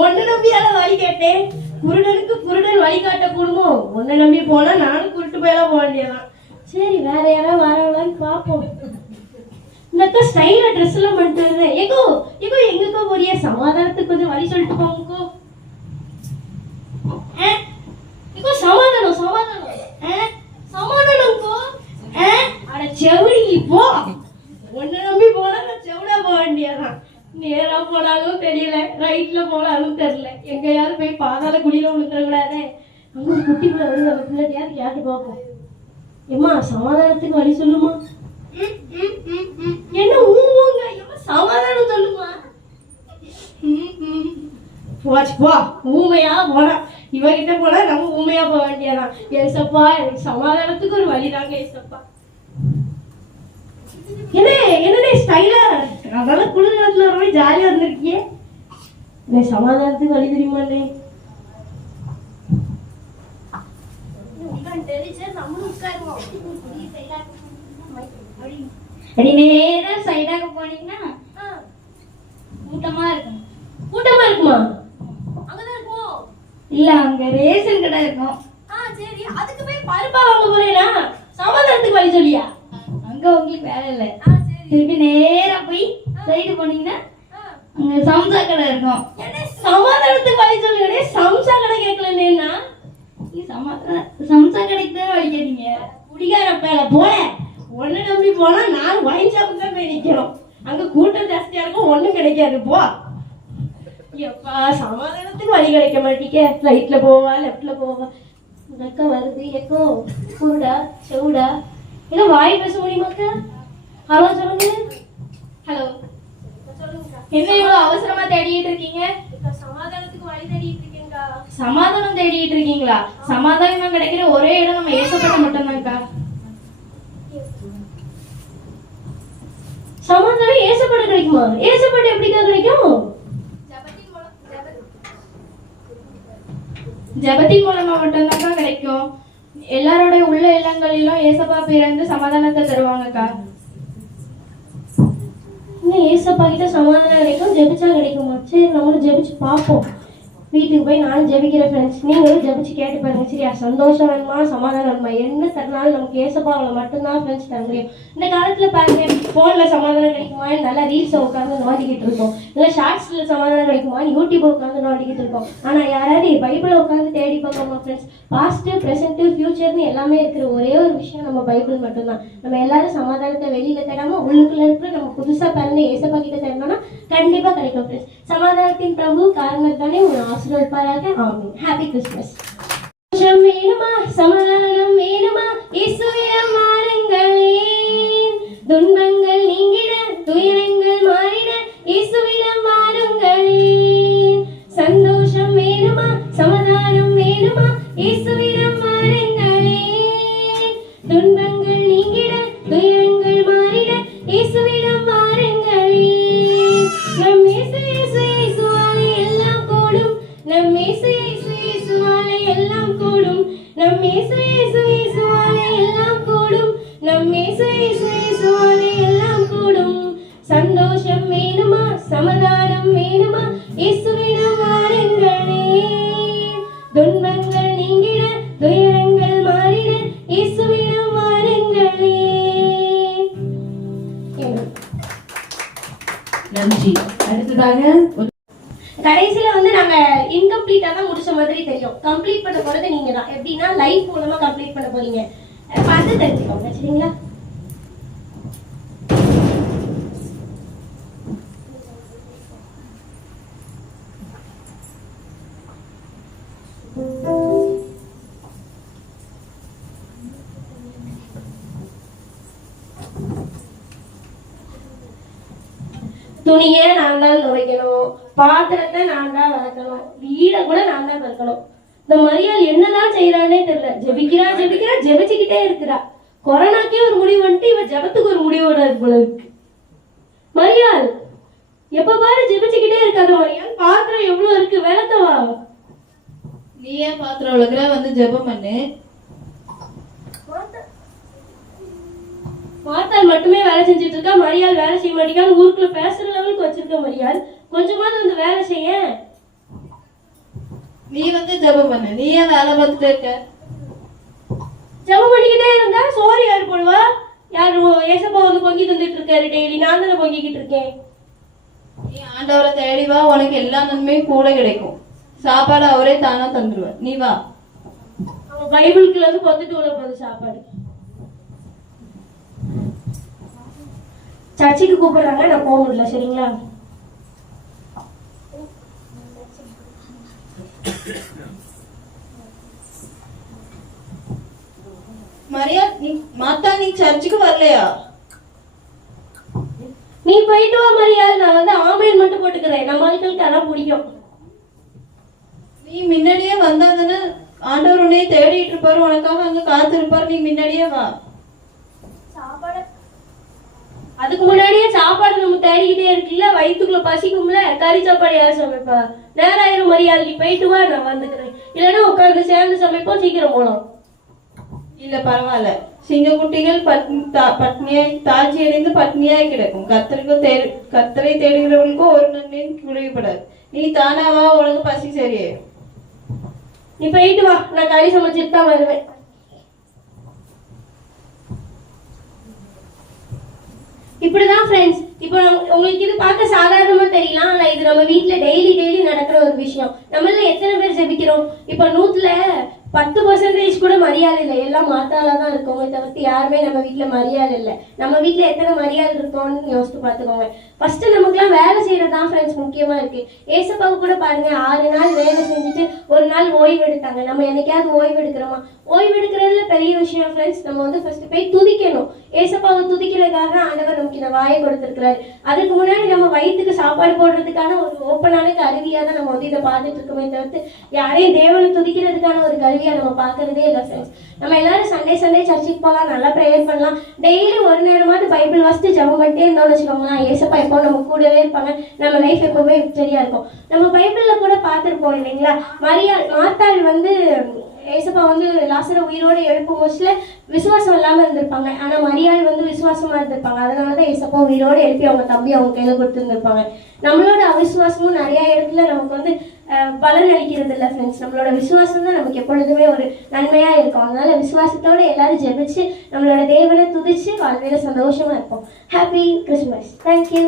ஒன்ன நம்பியால வழி கேட்டேன். குருடனுக்கு குருடன் வழி காட்ட கூடுமோ? ஒன்ன நம்பி போனா நானும் குருட்டு பயலா போக வேண்டியதான். சரி, வேற யாராவது வரவங்களான்னு பாப்போம். இந்த அக்கா ஸ்டைலா ட்ரெஸ் எல்லாம் பண்ணிட்டு வருது. எங்கோ எங்கக்கோ போறிய? சமாதானத்துக்கு கொஞ்சம் வழி சொல்லிட்டு போங்கக்கோ. சமாதானம்க்கோ. அட செவிடி, போ. ஒன்ன நம்பி போனா நான் செவிடா போக வேண்டியதான். நேரா போனாலும் தெரியல, ரைட்ல போனாலும் தெரியல. எங்கேயாவது போய் பாதாள குடியில விழுந்துடக்கூடாது. அங்க ஒரு குட்டி பிள்ளை வருது, அந்த பிள்ளையாவது கேட்டு பார்ப்போம். ஏம்மா, சமாதானத்துக்கு வழி சொல்லுமா? என்ன ஊங்க, சமாதானம் சொல்லுமா? போச்சு போ, ஊமையா போனா. இவகிட்ட போனா நம்ம ஊமையா போக வேண்டியதான். ஏசப்பா, எனக்கு சமாதானத்துக்கு ஒரு வழிதாங்க ஏசப்பா. என்னடே ஸ்டைலா, அதனால குளிர்காலத்துல ரொம்ப ஜாலியா இருந்திருக்கியே. சமாதானத்துக்கு வழி தெரியுமாண்டே? அப்படி நேரா சைடாக போனீங்கன்னா கூட்டமா இருக்கும். கூட்டமா இருக்குமா? அங்கதான் இருக்குமோ? இல்ல, அங்க ரேஷன் கடை இருக்கும். சரி, அதுக்கு போய் பருப்பா வாங்க போறேனா? சமாதானத்துக்கு வழி சொல்லியா? அங்க உங்களுக்கு வேலை இல்லை. திருப்பி நேரா போய் சைடு போனீங்கன்னா அங்க சம்சா கடை இருக்கும். சமாதானத்துக்கு வழி சொல்லுங்க. சம்சா கடை கேட்கலன்னா சம்சா கடைக்கு தான் வழி கேட்டீங்க. குடிகார பேல போல. ஒன்னு நம்பி போனா நான் வைன் ஷாப்புக்கு தான் போய் நிக்கிறோம். அங்க கூட்டம் ஜாஸ்தியா இருக்கும், ஒண்ணும் கிடைக்காது. போ. எப்பா, சமாதானத்துக்கு வழி கிடைக்க மாட்டீங்க. ரைட்ல போவா, லெப்ட்ல போவா. இந்த அக்கா வருது. எக்கோ குருடா செவுடா, என்ன வாய் பேச முடியுமாக்கா? ஹலோ சொல்லுங்க. ஹலோ என்ன இவ்வளவு அவசரமா தேடிட்டு இருக்கீங்க? சமாதானத்துக்கு வழி தேடிட்டு இருக்கேன்க்கா. சமாதானம் தேடிட்டு இருக்கீங்களா? சமாதானம் கிடைக்கிற ஒரே இடம் நம்ம ஏசப்பட்ட மட்டும்தான்க்கா. சமாதானம் ஏசப்பட கிடைக்குமா? ஏசப்பட எப்படிக்கா கிடைக்கும்? ஜபத்தின் மூலமா மட்டும்தான்க்கா கிடைக்கும். எல்லாரோட உள்ள இல்லங்களிலும் ஏசப்பா பிறந்து சமாதானத்தை தருவாங்கக்கா. இன்னும் ஏசப்பா கிட்ட சமாதானம் கிடைக்கும், ஜெபிச்சா கிடைக்குமா? சரி, நம்மளும் ஜெபிச்சு பார்ப்போம். வீட்டுக்கு போய் நானும் ஜெபிக்கிறேன் ஃப்ரெண்ட்ஸ். நீங்களும் ஜெபிச்சு கேட்டு பாருங்க. சரியா? சந்தோஷம் வேணுமா, சமாதானம் வேணுமா, என்ன தரனாலும் நமக்கு ஏசப்பாவை மட்டும்தான் ஃப்ரெண்ட்ஸ் தர முடியும். இந்த காலத்துல பாருங்க, போன்ல சமாதானம் கிடைக்குமா, நல்லா ரீல்ஸை உட்காந்து நோண்டிக்கிட்டு இருக்கோம். இல்லை ஷார்ட்ஸ்ல சமாதானம் கிடைக்குமா, யூடியூப் உட்காந்து நோண்டிக்கிட்டு இருக்கோம். ஆனா யாராவது பைபிளை உட்காந்து தேடி பார்க்கோமா ஃப்ரெண்ட்ஸ்? பாஸ்ட், ப்ரெசென்ட், ஃபியூச்சர்னு எல்லாமே இருக்கிற ஒரே ஒரு விஷயம் நம்ம பைபிள் மட்டும்தான். நம்ம எல்லாரும் சமாதானத்தை வெளியில தேடாம உள்ளுக்குள்ள இருக்கிற நம்ம புதுசா பிறந்த ஏசப்பா கிட்ட தேடணும்னா கண்டிப்பா கிடைக்கும் ஃப்ரெண்ட்ஸ். சமாதானத்தின் பிரபு காரணம் தானே ஒரு ஆசீர்வதிப்பாராக. ஆமென். Happy Christmas. வேணுமா, சமாதானம் வேணுமா, இயேசுவிடம் வாருங்களே. துன்பங்கள் நீங்கிட, துயரங்கள் மாறிட, இயேசுவிடம் வாருங்களே. சந்தோஷம் வேணுமா, சமாதானம் வேணுமா, இயேசுவிடம் வாருங்களே. துன்பங்கள் நீங்கிட, துயரங்கள் மாறிட, இயேசுவிடம் வாருங்களே. நம் இயேசு இயேசுவாலே எல்லாம் கூடும். நம் இயேசு இயேசுவாலே எல்லாம் கூடும். நம் இயேசு இயேசுவாலே எல்லாம் கூடும். நம் இயேசு இயேசுவாலே எல்லாம் கூடும். சந்தோஷம் வேணுமா, சமாதானம் வேணுமா, இயேசுவிடம் வாருங்களே. துன்பங்கள் நீங்கிட, துயரங்கள் மாறிட, இயேசுவிடம் வாருங்களே. நன்றி. அடுத்ததாக கடைசியில வந்து நாங்க இன்கம்ப்ளீட்டா தான் முடிச்ச மாதிரி தெரியும். கம்ப்ளீட் பண்ண போறது நீங்க தான். எப்படின்னா லைஃப் மூலமா கம்ப்ளீட் பண்ண போறீங்க. பார்த்து தெரிஞ்சுக்கோங்க, சரிங்களா? துணியை நான் தான் துவைக்கணும், பாத்திரத்தை நான் தான் வளர்க்கணும், வீடை கூட நான் தான் வளர்க்கணும். இந்த மரியாள் என்னதான் செய்யறானே தெரியல. ஜெபிக்கிறா ஜெபிச்சுக்கிட்டே இருக்கிறா. கொரோனாக்கே ஒரு முடிவு வந்துட்டு இவ ஜபத்துக்கு ஒரு முடிவு வராது போல இருக்கு. மரியாள் எப்ப பாரு ஜெபிச்சுக்கிட்டே இருக்காத மரியாள். பாத்திரம் எவ்வளவு இருக்கு, விளக்கவா? நீ ஏன் பாத்திரம் விளக்குற? வந்து ஜெபம் பண்ணு. மாத்தாள் மட்டுமே வேலை செஞ்சுட்டு இருக்கா, மரியாள் வேலை செய்ய மாட்டேங்கான்னு ஊருக்குள்ள பேசுற லெவலுக்கு வச்சிருக்க மரியாள். கொஞ்சமாவது வந்து வேலை செய்ய. நீ வந்து ஜெபம் பண்ணு. நீ ஏன் வேலை பார்த்துட்டு இருக்க? ஜெபம் பண்ணிக்கிட்டே இருந்தா சோறு யாரு போடுவா? யாரு? ஏசப்பா வந்து பொங்கி தந்துட்டு இருக்காரு டெய்லி. நான் தானே பொங்கிக்கிட்டு இருக்கேன். நீ ஆண்டவரை தேடி வா, உனக்கு எல்லா நன்மையும் கூட கிடைக்கும். சாப்பாடு அவரே தானா தந்துருவார். நீ வா. பைபிளுக்குள்ள வந்து கொத்துட்டு உள்ள போகுது சாப்பாடு. சர்ச்சுக்கு கூப்பிடுறாங்க, நான் போக முடியல, சரிங்களா? மரியா, நீ சர்ச்சுக்கு வரலையா? நீ போயிட்டு வா மரியாதை. நான் வந்து ஆமையன் மட்டும் போட்டுக்கிறேன். நம்ம ஆட்களுக்கு அதான் பிடிக்கும். நீ முன்னாடியே வந்தாங்கன்னா ஆண்டவர் உன்னையே தேடிட்டு இருப்பாரு, உனக்காக அங்க காத்து இருப்பாரு. நீ முன்னாடியே வா. அதுக்கு முன்னாடியே சாப்பாடு நம்ம தேடிக்கிட்டே இருக்குல்ல, வயிற்றுக்குள்ள பசிக்கும்ல. கறி சாப்பாடு யார் சமைப்பா? நேரம் ஆயிரம் மரியாதை. நீ போயிட்டு வா, நான் வந்துக்கிறேன். இல்லைன்னா உட்காந்து சேர்ந்து சமைப்போம், சீக்கிரம் போகலாம். இல்ல பரவாயில்ல. சிங்கக்குட்டிகள் பட்னியாய் தாழ்ச்சி அடைந்து பட்னியாய் கிடக்கும். கர்த்தரை தேடுகிறவர்களுக்கும் ஒரு நன்மையும் குறைவுபடாது. நீ தானாவா, உனக்கு பசி சரியே. நீ போயிட்டு வா, நான் கறி சமைச்சிட்டு தான் வருவேன். இப்படிதான் ஃப்ரெண்ட்ஸ். இப்போ உங்களுக்கு இது பார்க்க சாதாரணமா தெரியலாம், ஆனா இது நம்ம வீட்டுல டெய்லி நடக்கிற ஒரு விஷயம். நம்மள எத்தனை பேர் ஜெபிக்கிறோம்? இப்போ 100% கூட மரியாதை இல்லை. எல்லாம் மாத்தால தான் இருக்கவங்க தவிர்த்து யாருமே நம்ம வீட்டுல மரியாதை இல்லை. நம்ம வீட்டுல எத்தனை மரியாதை இருக்கோம்னு யோசிச்சு பார்த்துக்கோங்க. ஃபர்ஸ்ட் நமக்குலாம் வேலை செய்யறதுதான் ஃப்ரெண்ட்ஸ் முக்கியமா இருக்கு. ஏசப்பாவு கூட பாருங்க, 6 நாள் வேலை செஞ்சுட்டு ஒரு நாள் ஓய்வு எடுத்தாங்க. நம்ம என்னைக்காவது ஓய்வு எடுக்கிறோமா? ஓய்வு எடுக்கிறதுல பெரிய விஷயம் ஃப்ரெண்ட்ஸ். நம்ம வந்து ஃபர்ஸ்ட் போய் துதிக்கணும். ஏசப்பாவை துதிக்கிறதுக்காக ஆண்டவர் நமக்கு இந்த வாயை கொடுத்திருக்கிறாரு. அதுக்கு முன்னாடி நம்ம வயிற்றுக்கு சாப்பாடு போடுறதுக்கான ஒரு ஓப்பனான கருவியா தான் நம்ம வந்து இதை பார்த்துட்டு இருக்கோமே தவிர்த்து யாரையும் தேவனை துதிக்கிறதுக்கான ஒரு கருவியா நம்ம பார்க்கறதே இல்லை ஃப்ரெண்ட்ஸ். நம்ம எல்லாரும் சண்டே சர்ச்சுக்கு போகலாம், நல்லா ப்ரேயர் பண்ணலாம். டெய்லி ஒரு நேரமாவது பைபிள் வாசித்து ஜெபம் பண்ணிட்டே இருந்தோம்னு வச்சுக்கோங்களேன், ஏசப்பா எப்போ நம்ம கூடவே இருப்பாங்க. நம்ம லைஃப் எப்பவுமே சரியா இருக்கும். நம்ம பைபிள்ல கூட பார்த்துருப்போம் இல்லைங்களா, மார்த்தாள் வந்து ஏசப்பா வந்து லாசரை உயிரோடு எழுப்பும் போச்சுல விசுவாசம் இல்லாம இருந்திருப்பாங்க. ஆனா மரியாள் வந்து விசுவாசமா இருந்திருப்பாங்க. அதனாலதான் ஏசப்பா உயிரோடு எழுப்பி அவங்க தம்பி அவங்க கையில கொடுத்துருந்துருப்பாங்க. நம்மளோட அவிசுவாசமும் நிறைய இடத்துல நமக்கு வந்து பலன் அளிக்கிறது இல்லை ஃப்ரெண்ட்ஸ். நம்மளோட விசுவாசம் தான் நமக்கு எப்பொழுதுமே ஒரு நன்மையா இருக்கும். அதனால விசுவாசத்தோட எல்லாரும் ஜெபிச்சு நம்மளோட தேவனை துதிச்சு வாழ்க்கையில சந்தோஷமா இருப்போம். Happy Christmas. Thank you.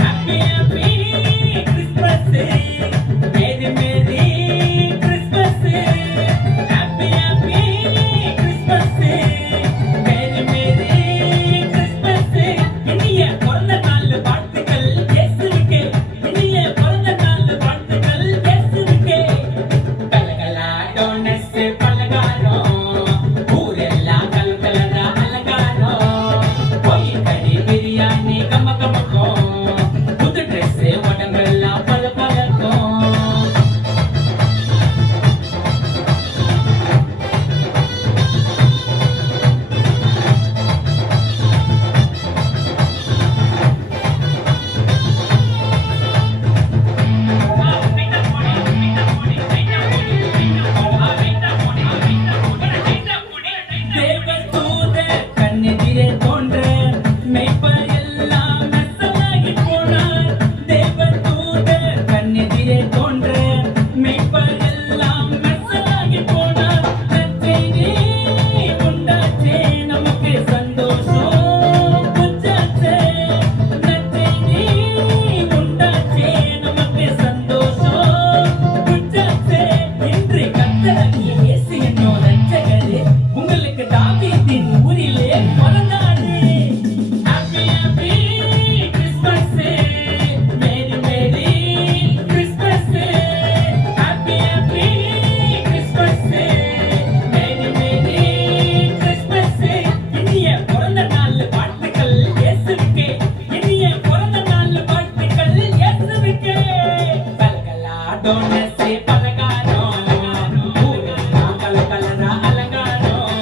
Happy Christmas Day. ட்ரெஸ்ஸே பலகாரம் ஊரெல்லாம் கலர் கலரா அலங்காரம்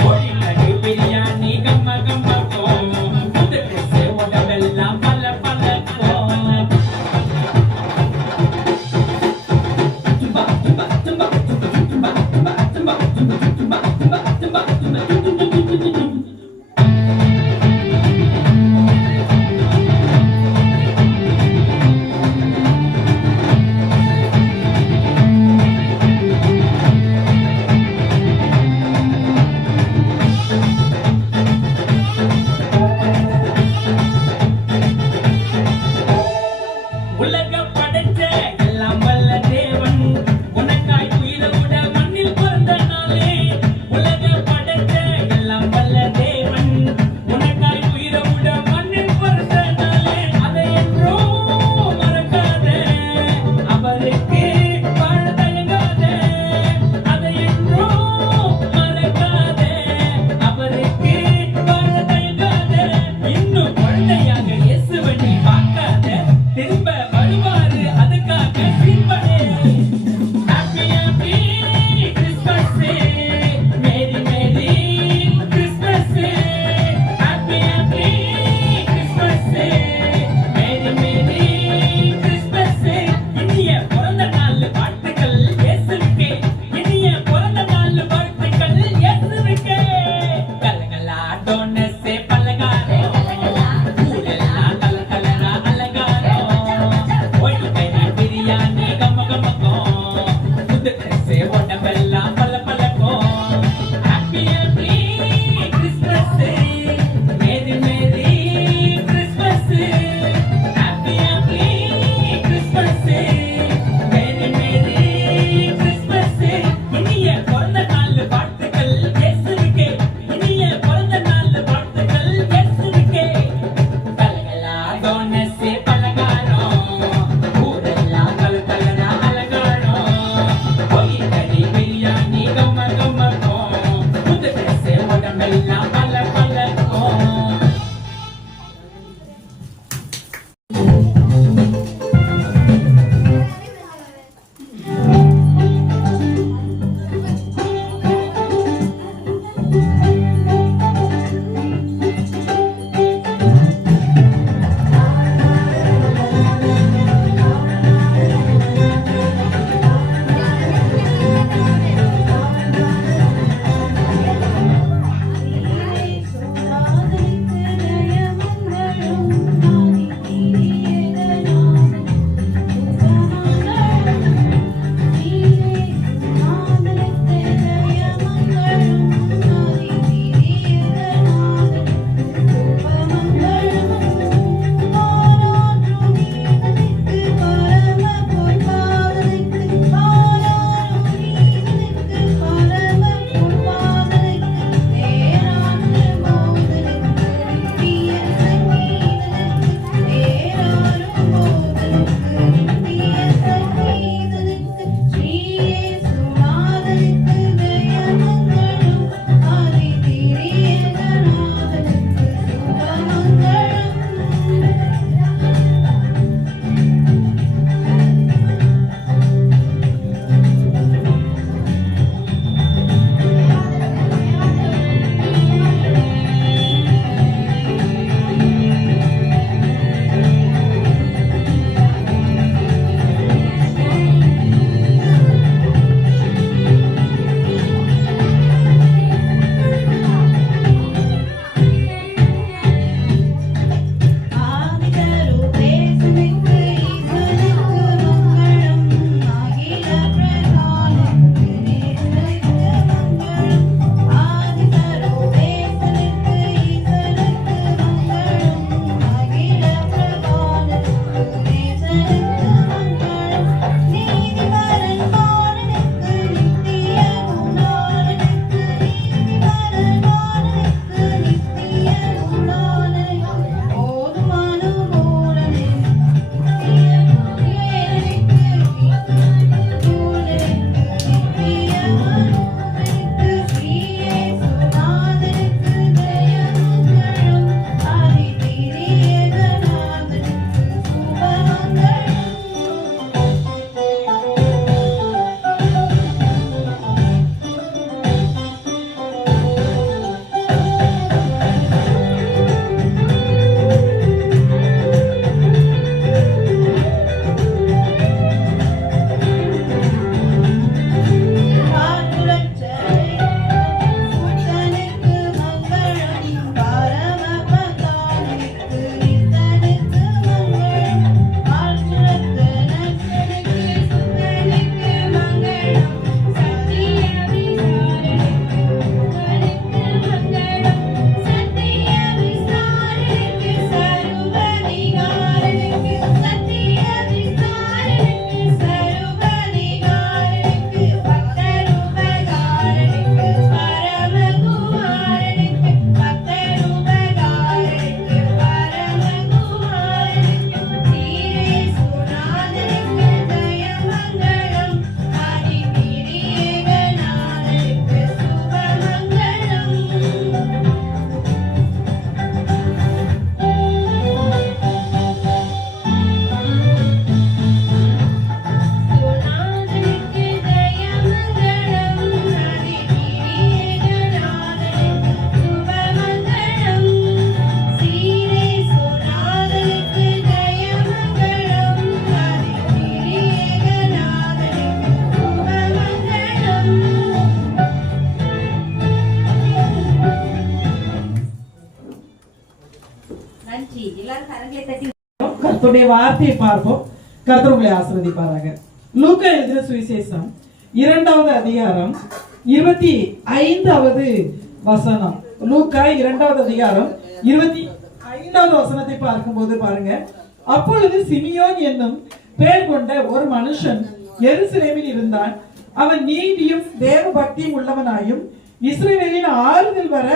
கோழிக்கறி பிரியாணி கம்ம கம்மக்கும் புது ட்ரெஸ்ஸே உடம்பெல்லாம் பல பலக்கும் கர்த்தருடைய வார்த்தையை பார்ப்போம். கர்த்தர் உங்களை ஆசீர்வதிப்பாராக. லூக்கா எழுதின சுவிசேஷம் 2வது அதிகாரம் 25வது வசனம். லூக்கா 2வது அதிகாரம் 25வது வசனத்தை பார்க்கும்போது பாருங்க, அப்பொழுது சிமியோன் என்னும் பெயர் கொண்ட ஒரு மனுஷன் எருசலேமில் இருந்தான். அவன் நீதியும் தேவ பக்தியும் உள்ளவனாயும் இஸ்ரவேலின் ஆறுதல் வர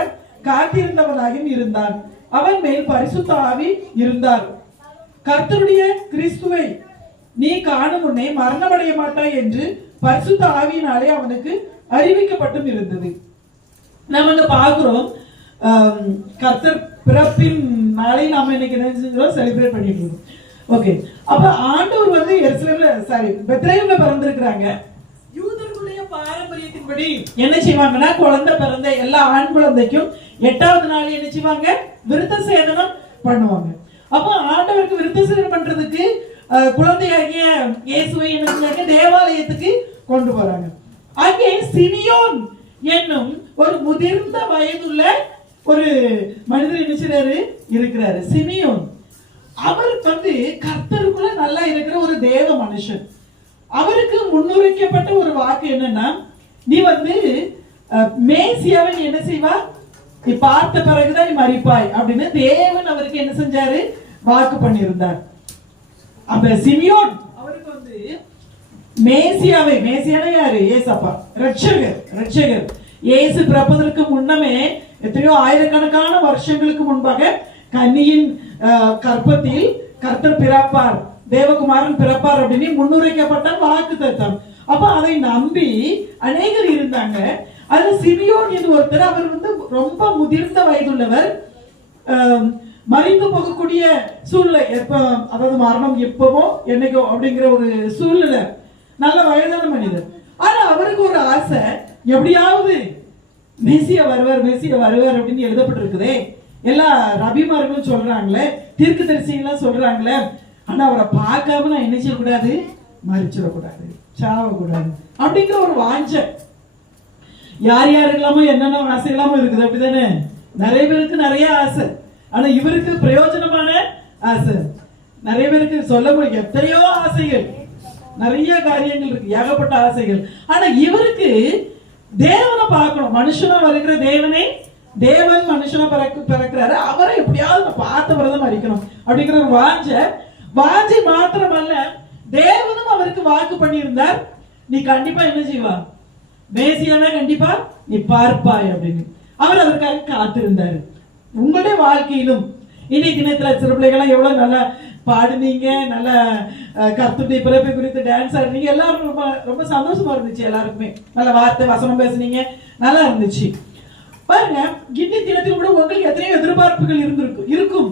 காத்திருந்தவனாயும் இருந்தான். அவன் மேல் பரிசுத்த ஆவி இருந்தார். கர்த்தருடைய கிறிஸ்துவை நீ காணும் முன்னே மரணமடைய மாட்டாய் என்று பரிசுத்த ஆவியினாலே அவனுக்கு அறிவிக்கப்பட்டும் இருந்தது. நம்ம இங்க பார்க்கிறோம், கர்த்தர் பிறப்பின் நாளை நாம இன்னைக்கு என்ன செஞ்சோம், செலிப்ரேட் பண்ணிட்டு இருக்கோம். ஓகே, அப்ப ஆண்டவர் வந்து எருசலேம்ல பெத்லகேம்ல பிறந்திருக்கிறாங்க. யூதர்களுடைய பாரம்பரியத்தின்படி என்ன செய்வாங்கன்னா, குழந்தை பிறந்த எல்லா ஆண் குழந்தைக்கும் 8வது நாள் என்ன செய்வாங்க, விருத்த சேதனம் பண்ணுவாங்க. அப்போ ஆண்டவருக்கு விருத்த சேதனம் பண்றதுக்கு குழந்தையாகிய இயேசுவை என்ன தேவாலயத்துக்கு கொண்டு போறாங்க. அங்கே சிமியோன் என்னும் ஒரு முதிர்ந்த வயதுள்ள ஒரு மனிதர் என்ன இருக்கிறாரு. சிமியோன் அவர் வந்து கர்த்தருக்குள்ள நல்லா இருக்கிற ஒரு தேவ மனுஷன். அவருக்கு முன்னுரைக்கப்பட்ட ஒரு வாக்கு என்னன்னா, நீ வந்து மேசியாவை என்ன செய்வா, நீ பார்த்த பிறகுதான் நீ மரிப்பாய் அப்படின்னு தேவன் அவருக்கு என்ன செஞ்சாரு, வாக்கு பண்ணியிருந்தார். அப்ப சிமியோன் அவருக்கு வந்து மேசியாவை, மேசியான யாரு, ஏசப்பா, ரட்சகர் இயேசு பிறப்பதற்கு முன்னமே எத்தனையோ ஆயிரக்கணக்கான வருஷங்களுக்கு முன்பாக கன்னியின் கர்ப்பத்தில் கர்த்தர் பிறப்பார், தேவகுமாரன் பிறப்பார் அப்படின்னு முன்னுரைக்கப்பட்ட வாக்கு தத்தம். அப்ப அதை நம்பி அநேகர் இருந்தாங்க. அதுல சிமியோன் என்று ஒருத்தர், அவர் வந்து ரொம்ப முதிர்ந்த வயதுள்ளவர், மறைந்து போகக்கூடிய சூழ்நிலை, எப்ப அதாவது மரணம் எப்பவோ என்னைக்கோ அப்படிங்கிற ஒரு சூழ்நிலை, நல்ல வயதான மனிதர். ஆனா அவருக்கு ஒரு ஆசை, எப்படியாவது மெசியா வருவார் அப்படின்னு எழுதப்பட்டிருக்குதே, எல்லா ரபிமார்களும் சொல்றாங்களே, தீர்க்கதரிசிகள் சொல்றாங்களே, ஆனா அவரை பார்க்காம நான் என்ன செய்யக்கூடாது, மறிச்சிடக்கூடாது, சாவக்கூடாது அப்படிங்கிற ஒரு வாஞ்சை. யார் யாருக்கெல்லாமோ என்னென்ன ஆசை இல்லாம இருக்குது, அப்படிதானே? நிறைய பேருக்கு நிறைய ஆசை. ஆனா இவருக்கு பிரயோஜனமான ஆசை. நிறைய பேருக்கு சொல்ல முடியும் எத்தனையோ ஆசைகள், நிறைய காரியங்கள் இருக்கு, ஏகப்பட்ட ஆசைகள். ஆனா இவருக்கு தேவனை பார்க்கணும், மனுஷனா வருகிற தேவனை, தேவன் மனுஷனா பிறக்கிறாரு, அவரை எப்படியாவது பார்த்த பிறகு மறிக்கணும் அப்படிங்கிற ஒரு வாஞ்சை மாத்திரமல்ல, தேவனும் அவருக்கு வாக்கு பண்ணியிருந்தார், நீ கண்டிப்பா என்ன செய்வா, மேசியானா கண்டிப்பா நீ பார்ப்பாய் அப்படின்னு. அவர் அதற்காக காத்திருந்தாரு. உங்களுடைய வாழ்க்கையிலும் இன்னைக்கு தினத்துல சிறு பிள்ளைகள்லாம் எவ்வளவு நல்லா பாடுனீங்க, நல்ல கர்த்தருடைய பிறப்பை குறித்து டான்ஸ் ஆடுனீங்க, எல்லாரும் ரொம்ப ரொம்ப சந்தோஷமா இருந்துச்சு. எல்லாருக்குமே நல்ல வார்த்தை வசனம் பேசுனீங்க, நல்லா இருந்துச்சு. பாருங்க, இன்னைக்கு தினத்தில் கூட உங்களுக்கு எத்தனையோ எதிர்பார்ப்புகள் இருக்கும்.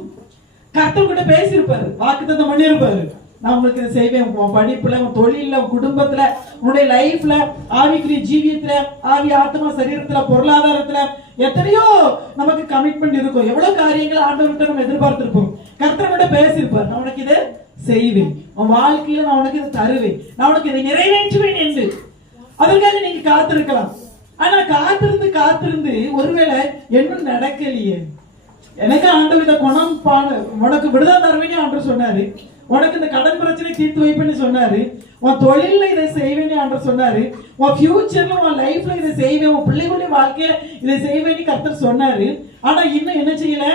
கர்த்தர் கூட பேசியிருப்பாரு, வாக்குத்தத்தம் பண்ணியிருப்பாரு, நான் உங்களுக்கு இதை செய்வேன், உன் படிப்புல, உன் தொழில, உன் குடும்பத்துல, உன்னுடைய லைஃப்ல, ஆவிக்குரிய ஜீவியத்துல, ஆவி ஆத்மா சரீரத்துல, பொருளாதாரத்துல எத்தனையோ நமக்கு கமிட்மெண்ட் இருக்கும். எவ்வளவு காரியங்கள் ஆண்டவர்கிட்ட நம்ம எதிர்பார்த்திருப்போம். கர்த்தரோட பேசியிருப்பார், நான் உனக்கு இதை செய்வேன், உன் வாழ்க்கையில நான் உனக்கு இதை தருவேன், நான் உனக்கு இதை நிறைவேற்றுவேன் என்று. அதற்காக நீங்க காத்திருக்கலாம். ஆனா காத்திருந்து ஒருவேளை இன்னும் நடக்கலையே, எனக்கு ஆண்டவர் இதை குணம் உனக்கு விடுதலை தருவேன்னு ஆண்டவர் சொன்னாரு, உனக்கு இந்த கடன் பிரச்சனை தீர்த்து வைப்பேன்னு சொன்னாரு, உன் தொழில இதை செய்வேன்னு ஆண்டவர் சொன்னாரு, உன் ஃபியூச்சர்ல உன் லைஃப்ல இதை செய்வேன், உன் பிள்ளைகளுடைய வாழ்க்கையில இதை செய்வேன்னு கர்த்தர் சொன்னாரு. ஆனா இன்னும் என்ன செய்யல,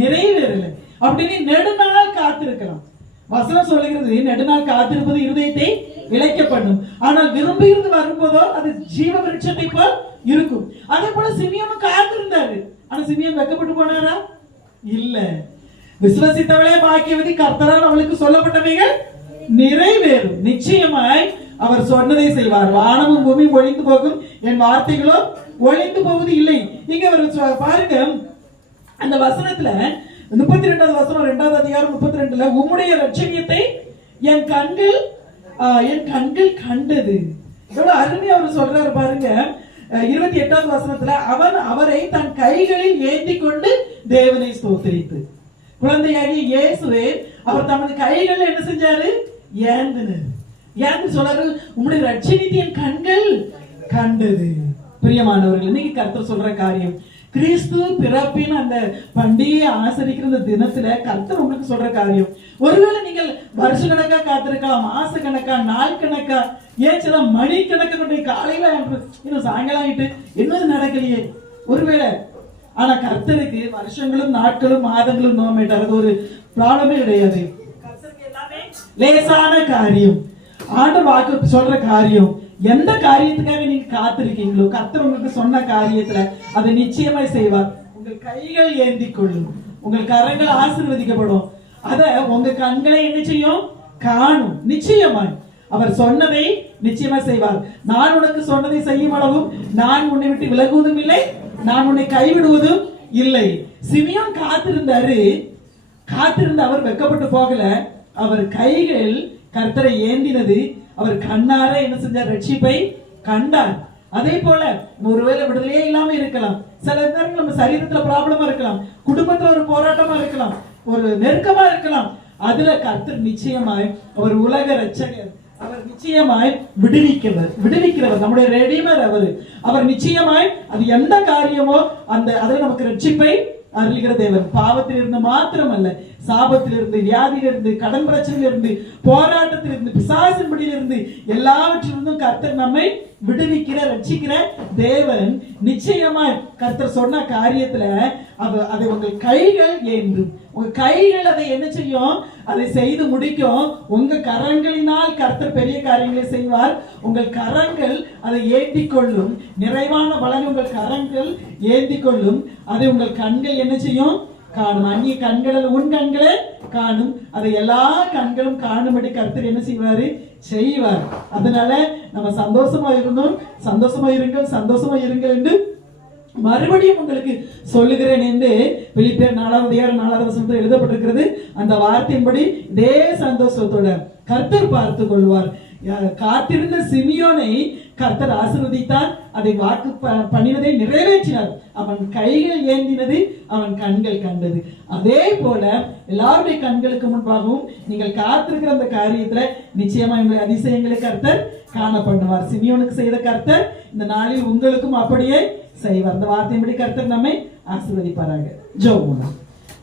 நிறைவேறல. அப்படின்னு நெடுநாள் காத்திருக்கலாம். வசனம் சொல்லுகிறது, நெடுநாள் காத்திருப்பது இருதயத்தை இழைக்க பண்ணும், ஆனால் விரும்புகிறது வரும்போதோ அது ஜீவ விருட்சத்தை போல் இருக்கும். அதே போல சிமியோனும் காத்திருந்தாரு. ஆனா சிமியோன் வெக்கப்பட்டு போனாரா? இல்ல. விசுவசித்தவளே பாக்கியவதி, கர்த்தரால் அவளுக்கு சொல்லப்பட்டவைகள் நிறைவேறும். நிச்சயமாய் அவர் சொன்னதை செய்வார். வானமும் பூமியும் ஒழிந்து போகும், என் வார்த்தைகளோ ஒழிந்து போவது இல்லை. இங்க அவர் பாருங்க, அந்த வசனத்துல 32வது வசனம் 2வது அதிகாரம் 32ல, உம்முடைய ரட்சணியத்தை என் கண்கள் கண்டது. எவ்வளவு அருமையா அவர் சொல்றாரு பாருங்க. 28வது வசனத்துல, அவன் அவரை தன் கைகளில் ஏந்தி கொண்டு தேவனை ஸ்தோத்திரித்து, குழந்தையாகிய இயேசுவே அவர் தமது கைகள் என்ன செஞ்சாரு, ஏந்து சொல்றாரு, உம்முடைய ரட்சணியத்தை என் கண்கள் கண்டது. பிரியமானவர்கள், இன்னைக்கு கர்த்தர் சொல்ற காரியம், கிறிஸ்து பிறப்பின் அந்த பண்டிகையை ஆசரிக்கிற அந்த தினத்துல கர்த்தர் உங்களுக்கு சொல்ற காரியம். ஒருவேளை நீங்கள் வருஷ கணக்கா காத்திருக்கலாம், மாச கணக்கா, நாள் கணக்கா, ஏன் சில மணி கணக்கு கொண்டு காலையில இன்னும் சாயங்காலம் ஆயிட்டு என்னது நடக்கலையே ஒருவேளை. ஆனா கர்த்தருக்கு வருஷங்களும் நாட்களும் மாதங்களும் நோமேட்டார், அது ஒரு ப்ராப்ளமே கிடையாது. கர்த்தருக்கு எல்லாமே லேசான காரியம். ஆண்டவர் வாக்கு சொல்ற காரியம், எந்த காரியத்துக்காக நீங்க காத்திருக்கீங்களோ கர்த்தர் உங்களுக்கு சொன்ன காரியத்துல அதை நிச்சயமாய் செய்வார். உங்கள் கைகள் ஏந்தி கொள்ளும், உங்கள் கரங்கள் ஆசீர்வதிக்கப்படும். அத உங்க கண்களை என்ன செய்யும்? காணும். நிச்சயமாய் அவர் சொன்னதை நிச்சயமா செய்வார். நான் உனக்கு சொன்னதை செய்யும் அளவும் நான் உன்னை விட்டு விலகுவதும் இல்லை, நான் உன்னை கைவிடுவதும் இல்லை. சிமியோன் காத்திருந்தாரு. காத்திருந்த அவர் வெட்கப்பட்டு போகல. அவர் கைகள் கர்த்தரை ஏந்தினது. அவர் கண்ணார என்ன செஞ்சார்? ரட்சிப்பை கண்டார். அதே போல ஒருவேளை விடுதலையே இல்லாம இருக்கலாம், சில நேரங்கள் நம்ம சரீரத்துல ப்ராப்ளமா இருக்கலாம், குடும்பத்துல ஒரு போராட்டமா இருக்கலாம், ஒரு நெருக்கமா இருக்கலாம். அதுல கர்த்தர் நிச்சயமாய் அவர் உலக ரட்சகர், அவர் நிச்சயமாய் விடுவிக்கிறவர், நம்முடைய ரெடிமர் அவர் நிச்சயமாய் அது எந்த காரியமோ அந்த அதில் நமக்கு ரட்சிப்பை அருள்கிற தேவன். பாவத்தில் இருந்து மாத்திரமல்ல, சாபத்திலிருந்து, வியாதியிலிருந்து, கடன் பிரச்சனையிலிருந்து, போராட்டத்திலிருந்து, பிசாசின் பிடியிலிருந்து, எல்லாவற்றிலிருந்தும் கர்த்தர் நம்மை விடுவிக்கிற ரட்சிக்கிற தேவன். நிச்சயமாய் கர்த்தர் சொன்ன காரியத்துல அதை உங்கள் கைகள் ஏந்தும். உங்க கைகள் அதை என்ன செய்யும்? அதை செய்து முடிக்கும். உங்க கரங்களினால் கர்த்தர் பெரிய காரியங்களை செய்வார். உங்கள் கரங்கள் அதை ஏந்தி கொள்ளும். நிறைவான பலன் உங்கள் கரங்கள் ஏந்தி கொள்ளும். அதை உங்கள் கண்கள் என்ன செய்யும்? காணும். அந்நிய கண்கள் உன் கண்களை காணும். அதை எல்லா கண்களும் காணும்படி கர்த்தர் என்ன செய்வாரு? செய்வார். அதனால நம்ம சந்தோஷமா இருந்தோம், சந்தோஷமா இருங்கள் என்று மறுபடியும் உங்களுக்கு சொல்லுகிறேன் என்று பிலிப்பியர் 4:4 எழுதப்பட்டிருக்கிறது. அந்த வார்த்தையின்படி இதே சந்தோஷத்தோட கர்த்தர் பார்த்து கொள்வார். காத்திருந்த சிமியோனை கர்த்தர் ஆசீர்வதித்தார். அதை வாக்கு பண்ணினதை நிறைவேற்றினார். அவன் கைகள் ஏந்தினது, அவன் கண்கள் கண்டது. அதே போல எல்லாருடைய கண்களுக்கு முன்பாகவும் நீங்கள் காத்திருக்கிற அந்த காரியத்துல நிச்சயமா அதிசயங்களை கர்த்தர் காணப்படுவார். சிமியோனுக்கு செய்த கர்த்தர் இந்த நாளில் உங்களுக்கும் அப்படியே செய்வார். அந்த வார்த்தையின்படி கர்த்தர் நம்மை ஆசீர்வதிப்பாராக. ஜெபம்.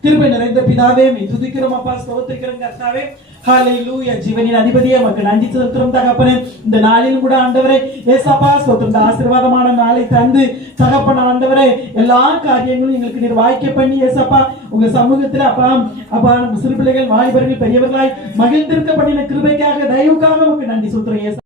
கிருபை நிறைந்த பிதாவே, மே துதிக்கிறோம் அப்பா, ஸ்தோத்திரிக்கிறோம் கர்த்தாவே. ஹல்லேலூயா. ஜீவனின் அதிபதியே, மக்கள் நன்றி செலுத்துறோம் தகப்பனே. இந்த நாளிலும் கூட ஆண்டவரே ஏசப்பா ஸ்தோத்திரம், இந்த ஆசீர்வாதமான நாளை தந்து தகப்பன ஆண்டவரே எல்லா காரியங்களும் எங்களுக்கு நீர் வாய்க்க பண்ணி ஏசப்பா உங்க சமூகத்துல அப்பா சிறு பிள்ளைகள், வாலிபர்கள், பெரியவர்களாய் மகிழ்ந்திருக்க பண்ணின கிருபைக்காக, தயவுக்காக உங்களுக்கு நன்றி செலுத்துறோம்.